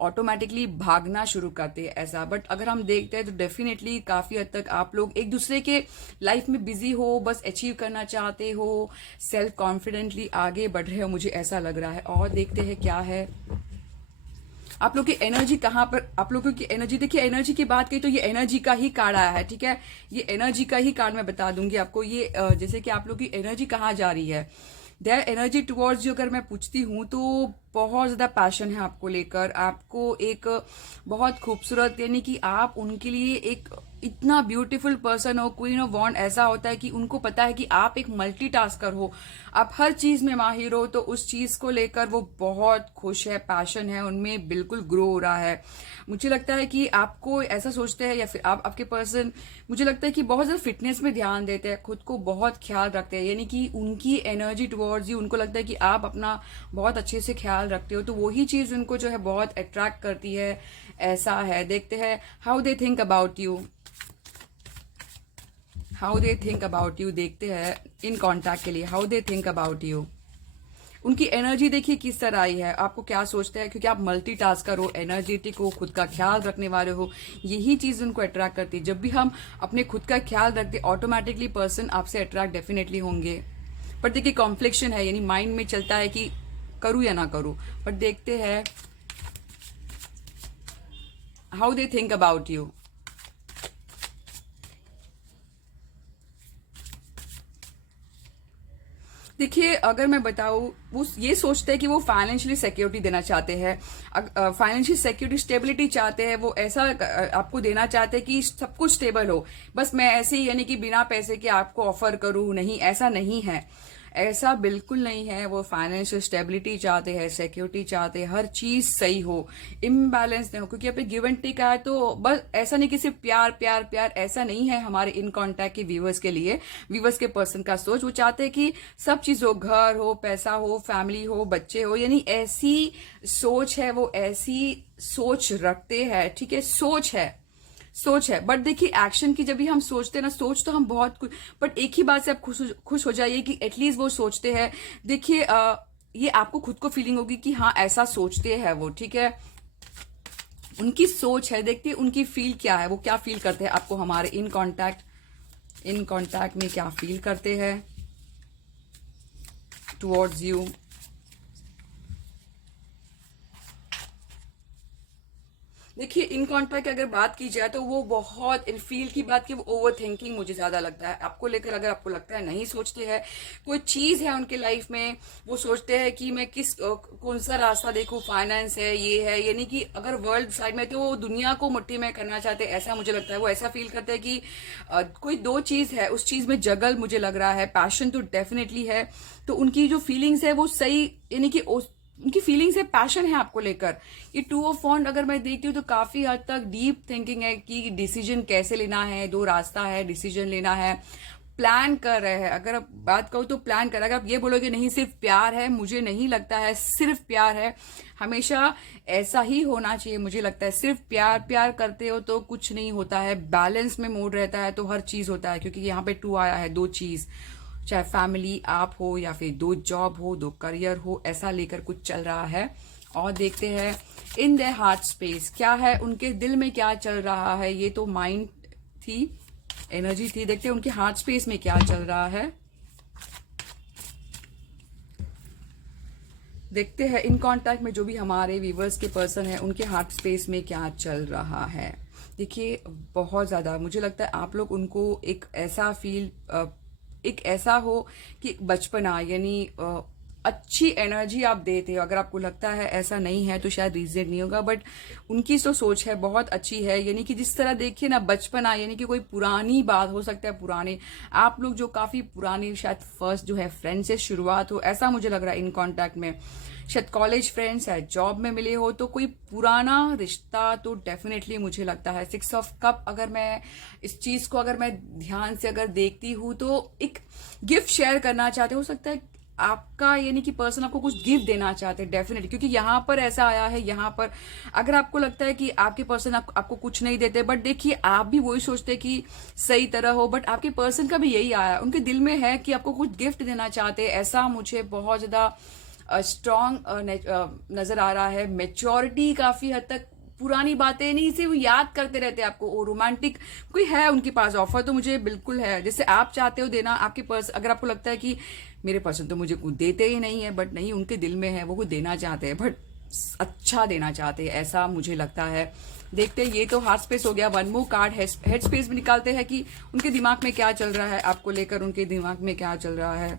ऑटोमेटिकली भागना शुरू करते हैं ऐसा। बट अगर हम देखते हैं तो डेफिनेटली काफी हद तक आप लोग एक दूसरे के लाइफ में बिजी हो, बस अचीव करना चाहते हो, सेल्फ कॉन्फिडेंटली आगे बढ़ रहे हो, मुझे ऐसा लग रहा है। और देखते हैं क्या है आप लोग की एनर्जी कहाँ पर, आप लोगों की एनर्जी देखिए, एनर्जी की बात कही तो ये एनर्जी का ही कार्ड आया है, ठीक है। ये एनर्जी का ही कार्ड मैं बता दूंगी आपको। ये जैसे कि आप लोग की एनर्जी कहाँ जा रही है, देयर एनर्जी टुवर्ड्स यू, अगर मैं पूछती हूँ तो बहुत ज़्यादा पैशन है आपको लेकर। आपको एक बहुत खूबसूरत, यानी कि आप उनके लिए एक इतना ब्यूटीफुल पर्सन हो। क्वीन ऑफ वॉन्ड ऐसा होता है कि उनको पता है कि आप एक मल्टीटास्कर हो, आप हर चीज़ में माहिर हो, तो उस चीज़ को लेकर वो बहुत खुश है, पैशन है उनमें, बिल्कुल ग्रो हो रहा है। मुझे लगता है कि आपको ऐसा सोचते हैं, या फिर आप, आपके पर्सन, मुझे लगता है कि बहुत ज़्यादा फिटनेस में ध्यान देते हैं, खुद को बहुत ख्याल रखते हैं, यानी कि उनकी एनर्जी टुवर्ड्स यू, उनको लगता है कि आप अपना बहुत अच्छे से ख्याल रखते हो, तो वही चीज़ उनको जो है बहुत अट्रैक्ट करती है, ऐसा है। देखते हैं how they think about you, how they think about you, देखते हैं इन कॉन्टैक्ट के लिए how they think about you. उनकी एनर्जी देखिए किस तरह आई है, आपको क्या सोचते हैं, क्योंकि आप मल्टीटास्कर हो, एनर्जेटिक हो, खुद का ख्याल रखने वाले हो, यही चीज़ उनको अट्रैक्ट करती है। जब भी हम अपने खुद का ख्याल रखते, ऑटोमेटिकली पर्सन आपसे अट्रैक्ट डेफिनेटली होंगे। पर देखिए कॉन्फ्लिक्शन है, यानी माइंड में चलता है कि करूँ या ना करूँ। पर देखते हैं how they think about you. देखिए अगर मैं बताऊँ, वो ये सोचते हैं कि वो फाइनेंशियली सिक्योरिटी देना चाहते हैं, फाइनेंशियल सिक्योरिटी, स्टेबिलिटी चाहते हैं। वो ऐसा आपको देना चाहते हैं कि सब कुछ स्टेबल हो। बस मैं ऐसे ही, यानी कि बिना पैसे के आपको ऑफर करूँ, नहीं, ऐसा नहीं है, ऐसा बिल्कुल नहीं है। वो फाइनेंशियल स्टेबिलिटी चाहते हैं, सिक्योरिटी चाहते हैं, हर चीज सही हो, इम्बैलेंस नहीं हो, क्योंकि यहाँ पे गिव एंड टेक आया। तो बस ऐसा नहीं कि सिर्फ प्यार प्यार प्यार, ऐसा नहीं है हमारे इन कॉन्टैक्ट के व्यूवर्स के लिए। व्यूवर्स के पर्सन का सोच, वो चाहते हैं कि सब चीज हो, घर हो, पैसा हो, फैमिली हो, बच्चे हो, यानी ऐसी सोच है, वो ऐसी सोच रखते हैं, ठीक है, सोच है, सोच है। बट देखिए एक्शन की जब भी हम सोचते हैं ना, सोच तो हम बहुत कुछ, बट एक ही बात से आप खुश हो जाइए कि एटलीस्ट वो सोचते हैं। देखिए ये आपको खुद को फीलिंग होगी कि हाँ ऐसा सोचते हैं वो, ठीक है, उनकी सोच है। देखते हैं उनकी फील क्या है, वो क्या फील करते हैं आपको, हमारे इन कॉन्टैक्ट में क्या फील करते हैं टुवर्ड्स यू। देखिए इन कॉन्टैक्ट की अगर बात की जाए तो वो बहुत, इन फील की बात की, वो ओवर थिंकिंग मुझे ज्यादा लगता है आपको लेकर। अगर आपको लगता है नहीं सोचते हैं, कोई चीज है उनके लाइफ में, वो सोचते हैं कि मैं कौन सा रास्ता देखूं, फाइनेंस है, ये है, यानी कि अगर वर्ल्ड साइड में, तो वो दुनिया को मुट्ठी में करना चाहते हैं, ऐसा मुझे लगता है। वो ऐसा फील करते हैं कि कोई दो चीज है, उस चीज में जगल मुझे लग रहा है, पैशन तो डेफिनेटली है। तो उनकी जो फीलिंग्स है वो सही, यानी कि उनकी फीलिंग्स है, पैशन है आपको लेकर। ये टू ऑफ वॉन्ड अगर मैं देखती हूँ तो काफी हद तक डीप थिंकिंग है कि डिसीजन कैसे लेना है, दो रास्ता है, डिसीजन लेना है, प्लान कर रहे हैं। अगर आप बात करो तो प्लान कर, अगर आप ये बोलोगे नहीं सिर्फ प्यार है, मुझे नहीं लगता है सिर्फ प्यार है, हमेशा ऐसा ही होना चाहिए। मुझे लगता है सिर्फ प्यार प्यार करते हो तो कुछ नहीं होता है, बैलेंस में मूड रहता है तो हर चीज होता है। क्योंकि यहाँ पे टू आया है, दो चीज, चाहे फैमिली आप हो या फिर दो जॉब हो, दो करियर हो, ऐसा लेकर कुछ चल रहा है। और देखते हैं इन द हार्ट स्पेस क्या है, उनके दिल में क्या चल रहा है। ये तो माइंड थी, एनर्जी थी, देखते हैं उनके हार्ट स्पेस में क्या चल रहा है। देखते हैं इन कांटेक्ट में जो भी हमारे व्यूवर्स के पर्सन है, उनके हार्ट स्पेस में क्या चल रहा है। देखिए बहुत ज्यादा मुझे लगता है आप लोग उनको एक ऐसा फील, एक ऐसा हो कि बचपना, यानी अच्छी एनर्जी आप देते हो। अगर आपको लगता है ऐसा नहीं है तो शायद रीजन नहीं होगा, बट उनकी तो सोच है बहुत अच्छी है। यानी कि जिस तरह देखिए ना, बचपना यानी कि कोई पुरानी बात हो सकता है, पुराने आप लोग जो काफी पुरानी, शायद फर्स्ट जो है फ्रेंड से शुरुआत हो, ऐसा मुझे लग रहा है इन कांटेक्ट में। शायद कॉलेज फ्रेंड्स है, जॉब में मिले हो, तो कोई पुराना रिश्ता तो डेफिनेटली मुझे लगता है। 6 ऑफ कप, अगर मैं इस चीज को अगर मैं ध्यान से अगर देखती हूँ तो एक गिफ्ट शेयर करना चाहते हो सकता है आपका, यानी कि पर्सन आपको कुछ गिफ्ट देना चाहते हैं डेफिनेटली। क्योंकि यहाँ पर ऐसा आया है, यहाँ पर अगर आपको लगता है कि आपके पर्सन आपको कुछ नहीं देते, बट देखिए आप भी वही सोचते हैं कि सही तरह हो, बट आपके पर्सन का भी यही आया, उनके दिल में है कि आपको कुछ गिफ्ट देना चाहते हैं। ऐसा मुझे बहुत ज्यादा स्ट्रॉन्ग नजर आ रहा है। मेच्योरिटी काफी हद तक, पुरानी बातें नहीं, सिर्फ याद करते रहते हैं आपको। वो रोमांटिक कोई है उनके पास, ऑफर तो मुझे बिल्कुल है, जैसे आप चाहते हो देना आपके पर्सन। अगर आपको लगता है कि मेरे पर्सन तो मुझे कुछ देते ही नहीं है, बट नहीं, उनके दिल में है, वो कुछ देना चाहते हैं, बट अच्छा देना चाहते हैं, ऐसा मुझे लगता है। देखते हैं, ये तो हार्ट स्पेस हो गया। One more card head space में निकालते हैं कि उनके दिमाग में क्या चल रहा है, आपको लेकर उनके दिमाग में क्या चल रहा है।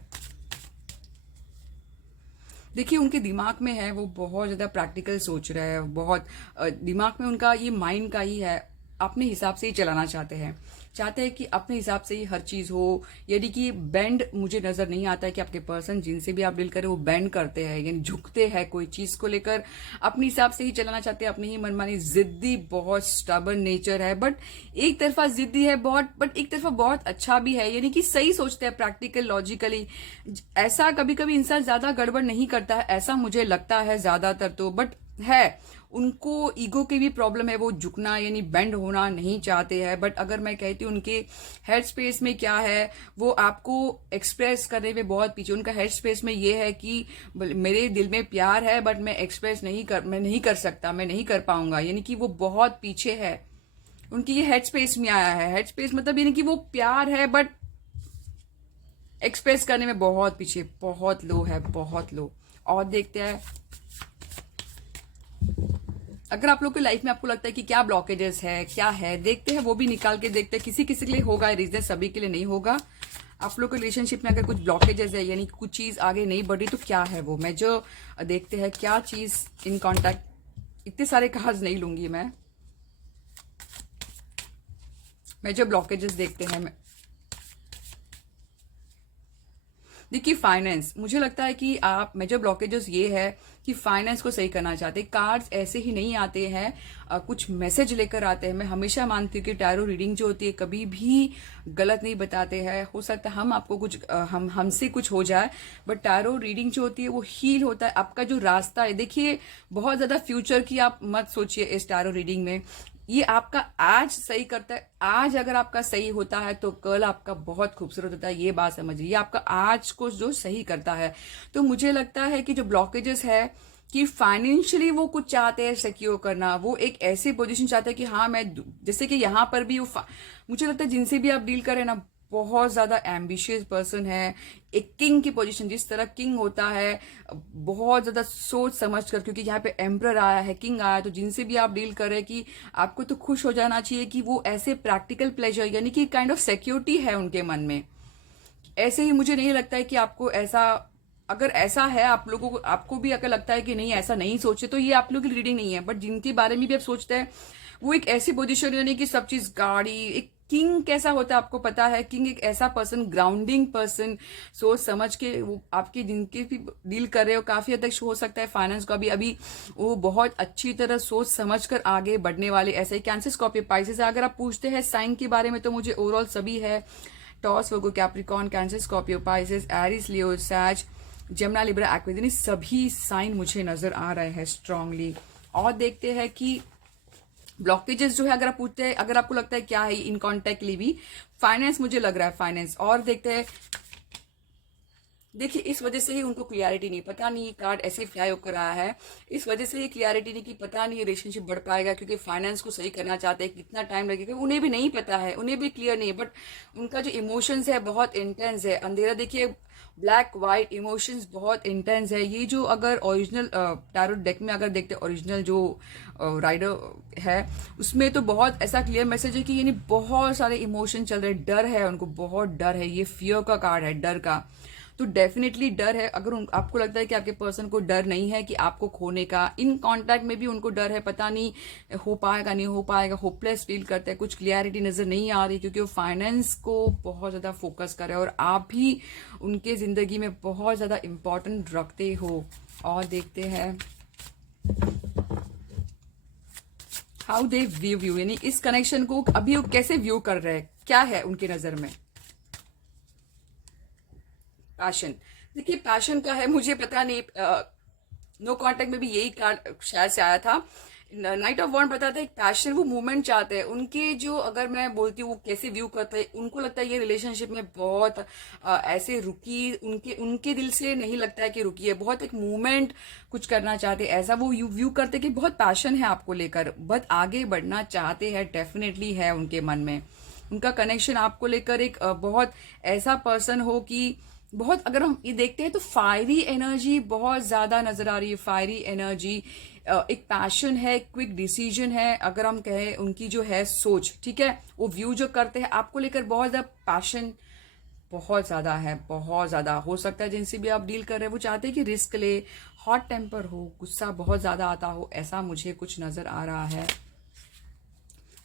देखिए, उनके दिमाग में है, वो बहुत ज़्यादा प्रैक्टिकल सोच रहे हैं, बहुत दिमाग में उनका ये माइंड का ही है, अपने हिसाब से ही चलाना चाहते हैं कि अपने हिसाब से ही हर चीज़ हो। यदि कि बेंड मुझे नज़र नहीं आता है कि आपके पर्सन जिनसे भी आप डील करें वो बेंड करते हैं, यानी झुकते हैं कोई चीज़ को लेकर, अपने हिसाब से ही चलाना चाहते हैं, अपनी ही मनमानी, जिद्दी, बहुत स्टबर्न नेचर है। बट एक तरफा जिद्दी है बहुत, बट एक तरफा बहुत अच्छा भी है, यानी कि सही सोचते हैं, प्रैक्टिकल, लॉजिकली। ऐसा कभी कभी इंसान ज्यादा गड़बड़ नहीं करता है, ऐसा मुझे लगता है ज्यादातर तो। बट है, उनको ईगो की भी प्रॉब्लम है, वो झुकना यानी बेंड होना नहीं चाहते हैं। बट अगर मैं कहती हूँ उनके हेड स्पेस में क्या है, वो आपको एक्सप्रेस करने में बहुत पीछे। उनका हेड स्पेस में ये है कि मेरे दिल में प्यार है, बट मैं एक्सप्रेस मैं नहीं कर सकता, मैं नहीं कर पाऊंगा, यानी कि वो बहुत पीछे है। उनकी ये हेड स्पेस में आया है। हेड स्पेस मतलब यानी कि वो प्यार है, बट एक्सप्रेस करने में बहुत पीछे, बहुत लो है, बहुत लो। और देखते हैं, अगर आप लोग की लाइफ में आपको लगता है कि क्या ब्लॉकेजेस है, क्या है, देखते हैं, वो भी निकाल के देखते हैं। किसी किसी के लिए होगा रीजन, सभी के लिए नहीं होगा। आप लोग के रिलेशनशिप में अगर कुछ ब्लॉकेजेस है, यानी कुछ चीज आगे नहीं बढ़ी, तो क्या है वो, मैं जो देखते हैं क्या चीज इन कांटेक्ट। इतने सारे कार्ड्स नहीं लूंगी मैं जो ब्लॉकेजेस देखते हैं। देखिए, फाइनेंस, मुझे लगता है कि आप मेजर ब्लॉकेजेस ये है कि फाइनेंस को सही करना चाहते हैं। कार्ड्स ऐसे ही नहीं आते हैं, कुछ मैसेज लेकर आते हैं। मैं हमेशा मानती हूँ कि टैरो रीडिंग जो होती है कभी भी गलत नहीं बताते हैं। हो सकता है हम आपको कुछ हमसे कुछ हो जाए, बट टैरो रीडिंग जो होती है वो हील होता है आपका जो रास्ता है। देखिए, बहुत ज्यादा फ्यूचर की आप मत सोचिए इस टैरो रीडिंग में। ये आपका आज सही करता है। आज अगर आपका सही होता है तो कल आपका बहुत खूबसूरत होता है, ये बात समझिए। ये आपका आज को जो सही करता है। तो मुझे लगता है कि जो ब्लॉकेजेस है कि फाइनेंशियली वो कुछ चाहते हैं सिक्योर करना, वो एक ऐसी पोजीशन चाहते हैं कि हाँ मैं, जैसे कि यहाँ पर भी मुझे लगता है जिनसे भी आप डील करें ना, बहुत ज्यादा एम्बिशियस पर्सन है। एक किंग की पोजीशन, जिस तरह किंग होता है, बहुत ज्यादा सोच समझ कर, क्योंकि यहाँ पे एम्परर आया है, किंग आया है, तो जिनसे भी आप डील करें कि आपको तो खुश हो जाना चाहिए कि वो ऐसे प्रैक्टिकल प्लेजर, यानी कि काइंड ऑफ सिक्योरिटी है उनके मन में। ऐसे ही मुझे नहीं लगता है कि आपको ऐसा, अगर ऐसा है आप लोगों को, आपको भी अगर लगता है कि नहीं ऐसा नहीं सोचे, तो ये आप लोगों की रीडिंग नहीं है। बट जिनके बारे में भी आप सोचते हैं, वो एक ऐसी पोजीशन, यानी कि सब चीज गाड़ी, एक किंग कैसा होता है आपको पता है। किंग एक ऐसा पर्सन, ग्राउंडिंग पर्सन, सोच समझ के वो आपके जिनके भी डील कर रहे हो, काफी हद तक हो सकता है फाइनेंस का भी अभी वो बहुत अच्छी तरह सोच समझ कर आगे बढ़ने वाले, ऐसे ही कैंसर, स्कॉर्पियो, पाइसेस है। अगर आप पूछते हैं साइन के बारे में, तो मुझे ओवरऑल सभी है। Taurus, Virgo, Capricorn, Cancer, Scorpio, Pisces, Aries, Leo, Sag, Gemini, Libra, Aquarius, सभी साइन मुझे नजर आ रहे हैं स्ट्रांगली। और देखते हैं कि ब्लॉकेजेस जो है, अगर आप पूछते हैं, अगर आपको लगता है क्या है इन कॉन्टेक्ट भी, फाइनेंस मुझे लग रहा है, फाइनेंस। और देखते हैं, देखिए इस वजह से ही उनको क्लियरिटी नहीं, पता नहीं ये कार्ड ऐसे फ्लाई होकर आया है, इस वजह से ये क्लियरिटी नहीं कि पता नहीं ये रिलेशनशिप बढ़ पाएगा, क्योंकि फाइनेंस को सही करना चाहते हैं, कितना टाइम लगेगा उन्हें भी नहीं पता है, उन्हें भी क्लियर नहीं है। बट उनका जो इमोशंस है बहुत इंटेंस है। अंधेरा, देखिए ब्लैक व्हाइट इमोशंस बहुत इंटेंस है। ये जो अगर ओरिजिनल टैरो डेक में अगर देखते हैं, ओरिजिनल जो राइडर है उसमें तो बहुत ऐसा क्लियर मैसेज है कि यानी बहुत सारे इमोशन चल रहे हैं। डर है उनको, बहुत डर है, ये फियर का कार्ड है, डर का। तो डेफिनेटली डर है। अगर आपको लगता है कि आपके पर्सन को डर नहीं है कि आपको खोने का, इन कांटेक्ट में भी उनको डर है, पता नहीं हो पाएगा नहीं हो पाएगा, होपलेस फील करते हैं, कुछ क्लियरिटी नजर नहीं आ रही, क्योंकि वो फाइनेंस को बहुत ज्यादा फोकस कर रहे हैं और आप भी उनके जिंदगी में बहुत ज्यादा इंपॉर्टेंट रखते हो। और देखते हैं हाउ दे व्यू, यानी इस कनेक्शन को अभी वो कैसे व्यू कर रहे हैं, क्या है उनकी नजर में। पैशन, देखिए पैशन का है, मुझे पता नहीं, नो कांटेक्ट में भी यही कार्ड शायद से आया था। नाइट ऑफ वॉन्ड बताता है एक पैशन, वो मूवमेंट चाहते हैं। उनके जो, अगर मैं बोलती हूँ वो कैसे व्यू करते हैं, उनको लगता है ये रिलेशनशिप में बहुत ऐसे रुकी, उनके उनके दिल से नहीं लगता है कि रुकी है, बहुत एक मूवमेंट कुछ करना चाहते हैं, ऐसा वो व्यू करते हैं कि बहुत पैशन है आपको लेकर, बहुत आगे बढ़ना चाहते हैं, डेफिनेटली है उनके मन में। उनका कनेक्शन आपको लेकर एक बहुत ऐसा पर्सन हो कि बहुत, अगर हम ये देखते हैं तो फायरी एनर्जी बहुत ज्यादा नजर आ रही है। फायरी एनर्जी, एक पैशन है, क्विक डिसीजन है, अगर हम कहें उनकी जो है सोच, ठीक है, वो व्यू जो करते हैं आपको लेकर बहुत ज्यादा पैशन बहुत ज्यादा है, बहुत ज्यादा। हो सकता है जिनसे भी आप डील कर रहे हैं वो चाहते हैं कि रिस्क ले, हॉट टेम्पर हो, गुस्सा बहुत ज्यादा आता हो, ऐसा मुझे कुछ नजर आ रहा है।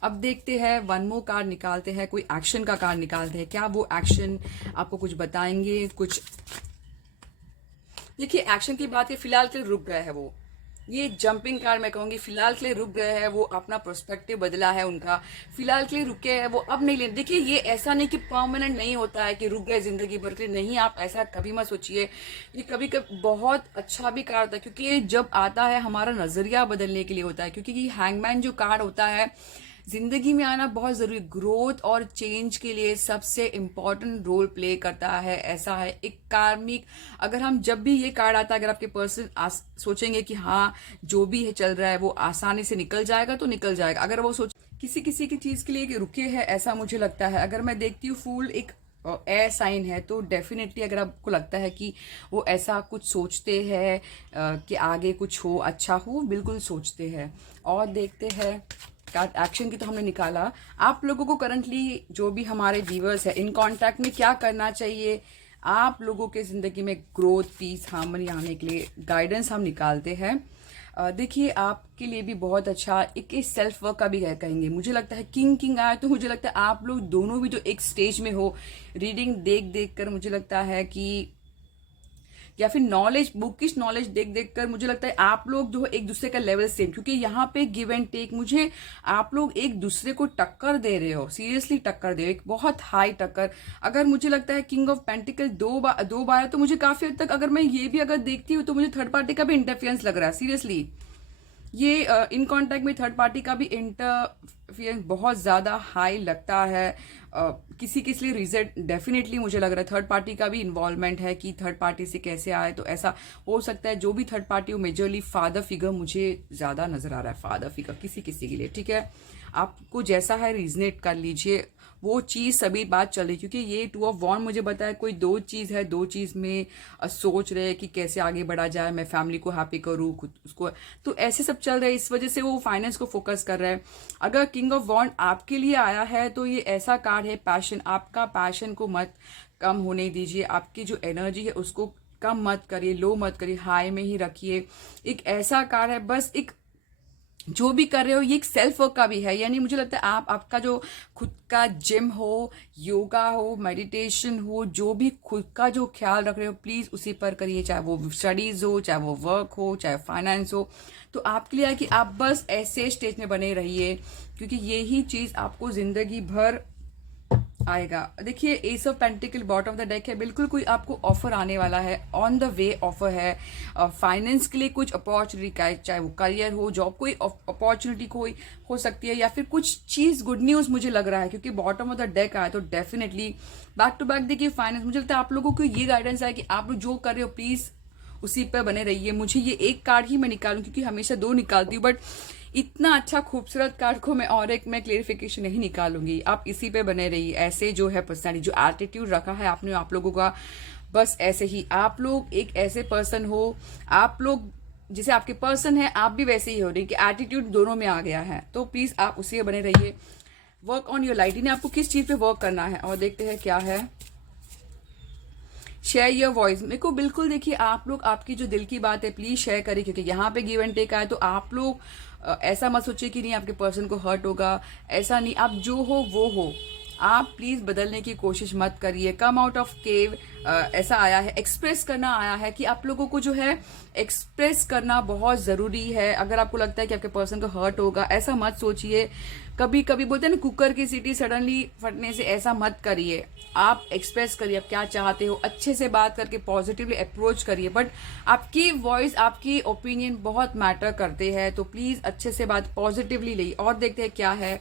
अब देखते हैं, वन मोर कार्ड निकालते हैं, कोई एक्शन का कार्ड निकालते हैं, क्या वो एक्शन आपको कुछ बताएंगे कुछ। देखिए एक्शन की बात है, फिलहाल के लिए रुक गए हैं वो, ये जंपिंग कार्ड मैं कहूंगी, फिलहाल के लिए रुक गए हैं वो, अपना पर्सपेक्टिव बदला है उनका, फिलहाल के लिए रुके हैं वो, अब नहीं ले। देखिए ये ऐसा नहीं कि परमानेंट नहीं होता है कि रुक गए जिंदगी भर के लिए, नहीं, आप ऐसा कभी मत सोचिए। ये कभी कभी बहुत अच्छा भी कार्ड होता है, क्योंकि ये जब आता है हमारा नजरिया बदलने के लिए होता है, क्योंकि ये हैंगमैन जो कार्ड होता है, जिंदगी में आना बहुत जरूरी, ग्रोथ और चेंज के लिए सबसे इंपॉर्टेंट रोल प्ले करता है, ऐसा है एक कार्मिक। अगर हम जब भी ये कार्ड आता है, अगर आपके पर्सन सोचेंगे कि हाँ जो भी है चल रहा है वो आसानी से निकल जाएगा तो निकल जाएगा, अगर वो सोच किसी किसी की चीज के लिए रुके हैं, ऐसा मुझे लगता है। अगर मैं देखती हूँ फूल एक एयर साइन है, तो डेफिनेटली अगर आपको लगता है कि वो ऐसा कुछ सोचते हैं कि आगे कुछ हो, अच्छा हो, बिल्कुल सोचते हैं। और देखते हैं कार्ड एक्शन की तो हमने निकाला। आप लोगों को करंटली जो भी हमारे व्यूअर्स है इन कांटेक्ट में क्या करना चाहिए, आप लोगों के जिंदगी में ग्रोथ, पीस, हार्मनी आने के लिए गाइडेंस हम निकालते हैं। देखिए आपके लिए भी बहुत अच्छा एक सेल्फ वर्क का भी है कहेंगे, मुझे लगता है किंग किंग आया, तो मुझे लगता है आप लोग दोनों भी जो एक स्टेज में हो, रीडिंग देख देख कर मुझे लगता है कि, या फिर नॉलेज, बुकिश नॉलेज देख देख कर मुझे लगता है आप लोग जो एक दूसरे का लेवल सेम, क्योंकि यहाँ पे गिव एंड टेक, मुझे आप लोग एक दूसरे को टक्कर दे रहे हो, सीरियसली टक्कर दे रहे हो, एक बहुत हाई टक्कर। अगर मुझे लगता है किंग ऑफ पेंटिकल दो बार है, तो मुझे काफी हद तक अगर मैं ये भी अगर देखती हूँ तो मुझे थर्ड पार्टी का भी इंटरफियरेंस लग रहा है, सीरियसली। ये इन कांटेक्ट में थर्ड पार्टी का भी इंटरफियरेंस बहुत ज्यादा हाई लगता है। किसी किस लिए रीजन डेफिनेटली मुझे लग रहा है थर्ड पार्टी का भी इन्वॉल्वमेंट है, कि थर्ड पार्टी से कैसे आए, तो ऐसा हो सकता है। जो भी थर्ड पार्टी हो, मेजरली फादर फिगर मुझे ज्यादा नजर आ रहा है, फादर फिगर किसी किसी के लिए, ठीक है। आपको जैसा है रीजनेट कर लीजिए, वो चीज सभी बात चल रही, क्योंकि ये टू ऑफ वॉन्ड मुझे बताया कोई दो चीज है, दो चीज में सोच रहे कि कैसे आगे बढ़ा जाए, मैं फैमिली को हैप्पी करूँ, खुद उसको, तो ऐसे सब चल रहे हैं, इस वजह से वो फाइनेंस को फोकस कर रहा है। अगर किंग ऑफ वॉन्ड आपके लिए आया है तो ये ऐसा कार्ड है पैशन, आपका पैशन को मत कम होने दीजिए, आपकी जो एनर्जी है उसको कम मत करिए, लो मत करिए, हाई में ही रखिए। एक ऐसा कार्ड है, बस एक जो भी कर रहे हो ये एक सेल्फ वर्क का भी है, यानी मुझे लगता है आप आपका जो खुद का जिम हो, योगा हो, मेडिटेशन हो, जो भी खुद का जो ख्याल रख रहे हो प्लीज उसी पर करिए, चाहे वो स्टडीज हो, चाहे वो वर्क हो, चाहे फाइनेंस हो। तो आपके लिए है कि आप बस ऐसे स्टेज में बने रहिए, क्योंकि यही चीज आपको जिंदगी भर आएगा। देखिए S of pentacle bottom of the deck है, बिल्कुल कोई आपको ऑफर आने वाला है, ऑन द वे ऑफर है, फाइनेंस के लिए कुछ अपॉर्चुनिटी का, चाहे वो करियर हो, जॉब, कोई अपॉर्चुनिटी कोई हो सकती है, या फिर कुछ चीज गुड न्यूज मुझे लग रहा है, क्योंकि बॉटम ऑफ द डेक आया तो डेफिनेटली बैक टू बैक देखिए फाइनेंस। मुझे लगता है आप लोगों को ये गाइडेंस है कि आप लोग जो कर रहे हो प्लीज उसी पर बने रहिए। मुझे ये एक कार्ड ही मैं निकालूं, क्योंकि हमेशा दो निकालती हूँ, बट इतना अच्छा खूबसूरत कार्ड को मैं और एक मैं क्लेरिफिकेशन नहीं निकालूंगी। आप इसी पे बने रहिए, ऐसे जो है पर्सनैलिटी, जो एटीट्यूड रखा है आपने आप लोगों का, बस ऐसे ही आप लोग एक ऐसे पर्सन हो, आप लोग जैसे आपके पर्सन है आप भी वैसे ही हो रही, कि एटीट्यूड दोनों में आ गया है, तो प्लीज आप उसी पे बने रहिए। वर्क ऑन योर लाइट, इन्हें आपको किस चीज पे वर्क करना है, और देखते हैं क्या है। शेयर योर वॉइस, मेरे को बिल्कुल देखिए आप लोग आपकी जो दिल की बात है प्लीज शेयर करिए, क्योंकि यहाँ पे गिव एंड टेक आए, तो आप लोग ऐसा मत सोचिए कि नहीं आपके पर्सन को हर्ट होगा, ऐसा नहीं, आप जो हो वो हो, आप प्लीज बदलने की कोशिश मत करिए। कम आउट ऑफ केव ऐसा आया है, एक्सप्रेस करना आया है, कि आप लोगों को जो है एक्सप्रेस करना बहुत जरूरी है। अगर आपको लगता है कि आपके पर्सन को हर्ट होगा, ऐसा मत सोचिए। कभी कभी बोलते हैं ना कुकर की सीटी सडनली फटने से, ऐसा मत करिए, आप एक्सप्रेस करिए आप क्या चाहते हो, अच्छे से बात करके पॉजिटिवली अप्रोच करिए, बट आपकी वॉइस, आपकी ओपिनियन बहुत मैटर करते हैं, तो प्लीज अच्छे से बात पॉजिटिवली ली। और देखते हैं क्या है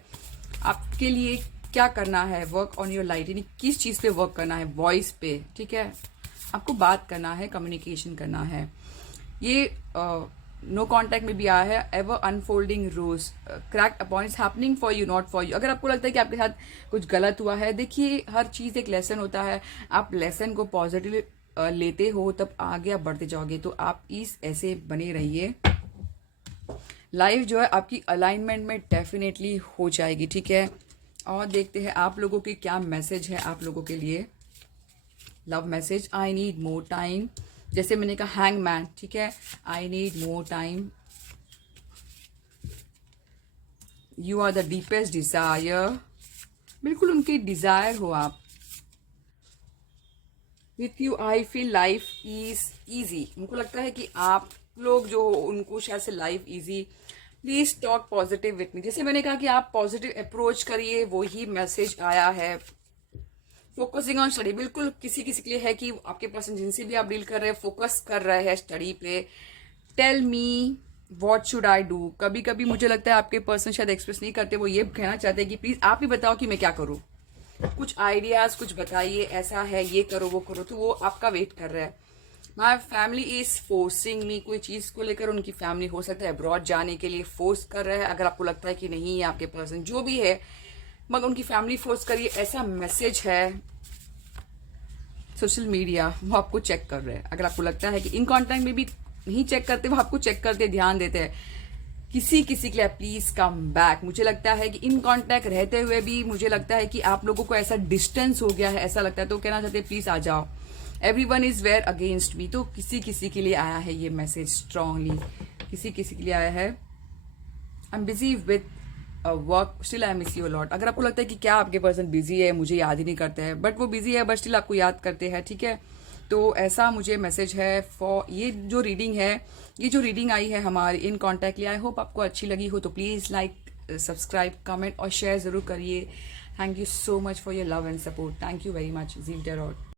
आपके लिए, क्या करना है, वर्क ऑन योर लाइट, यानी किस चीज पे वर्क करना है, वॉइस पे, ठीक है, आपको बात करना है, कम्युनिकेशन करना है। ये नो कॉन्टैक्ट में भी आया है, ever unfolding rose, crack upon is happening for you not for you. अगर आपको लगता है कि आपके साथ कुछ गलत हुआ है, देखिए हर चीज़ एक लेसन होता है, आप लेसन को पॉजिटिव लेते हो तब आगे आप बढ़ते जाओगे। तो आप इस ऐसे बने रहिए, लाइफ जो है आपकी अलाइनमेंट में डेफिनेटली हो जाएगी, ठीक है। और देखते हैं आप लोगों की क्या मैसेज है आप लोगों के लिए। Love message, I need more time, जैसे मैंने कहा हैंगमैन, ठीक है, I need more time, you are the deepest desire, बिल्कुल उनकी डिजायर हो आप। With you I feel life is easy, उनको लगता है कि आप लोग जो हो उनको शायद से life easy. Please talk positive with me, जैसे मैंने कहा कि आप पॉजिटिव अप्रोच करिए, वही मैसेज आया है। फोकसिंग ऑन स्टडी, बिल्कुल किसी किसी के लिए है कि आपके पर्सन जिनसे भी आप डील कर रहे हैं फोकस कर रहे हैं स्टडी पे। Tell me what should I do, कभी कभी मुझे लगता है आपके पर्सन शायद एक्सप्रेस नहीं करते, वो ये कहना चाहते हैं कि प्लीज आप ही बताओ कि मैं क्या करूँ, कुछ आइडियाज कुछ बताइए, ऐसा है ये करो वो करो, तो वो आपका वेट कर रहा है। My family is forcing me, कोई चीज को लेकर उनकी फैमिली हो सकता है अब्रॉड जाने के लिए फोर्स कर रहा है। अगर आपको लगता है कि नहीं आपके पर्सन जो भी है मगर उनकी फैमिली फोर्स करिए, ऐसा मैसेज है। सोशल मीडिया वो आपको चेक कर रहे हैं, अगर आपको लगता है कि इन कॉन्टैक्ट में भी नहीं चेक करते, वो आपको चेक करते ध्यान देते हैं। किसी किसी के लिए प्लीज कम बैक, मुझे लगता है कि इन कांटेक्ट रहते हुए भी मुझे लगता है कि आप लोगों को ऐसा डिस्टेंस हो गया है, ऐसा लगता है, तो कहना चाहते हैं प्लीज आ जाओ। Everyone is where against me, तो किसी किसी के लिए आया है ये मैसेज स्ट्रांगली, किसी किसी के लिए आया है। I am busy with work still I miss you lot, अगर आपको लगता है कि क्या आपके पर्सन बिजी है मुझे याद ही नहीं करते हैं, बट वो बिजी है बट स्टिल आपको याद करते हैं, ठीक है। तो ऐसा मुझे मैसेज है फॉर ये जो रीडिंग है, ये जो रीडिंग आई है हमारी इन कॉन्टैक्ट लिए। आई होप आपको अच्छी लगी हो, तो प्लीज़ लाइक सब्सक्राइब कमेंट और शेयर ज़रूर करिए। Thank you so much for your love and support, thank you very much, Zeel टेरॉट।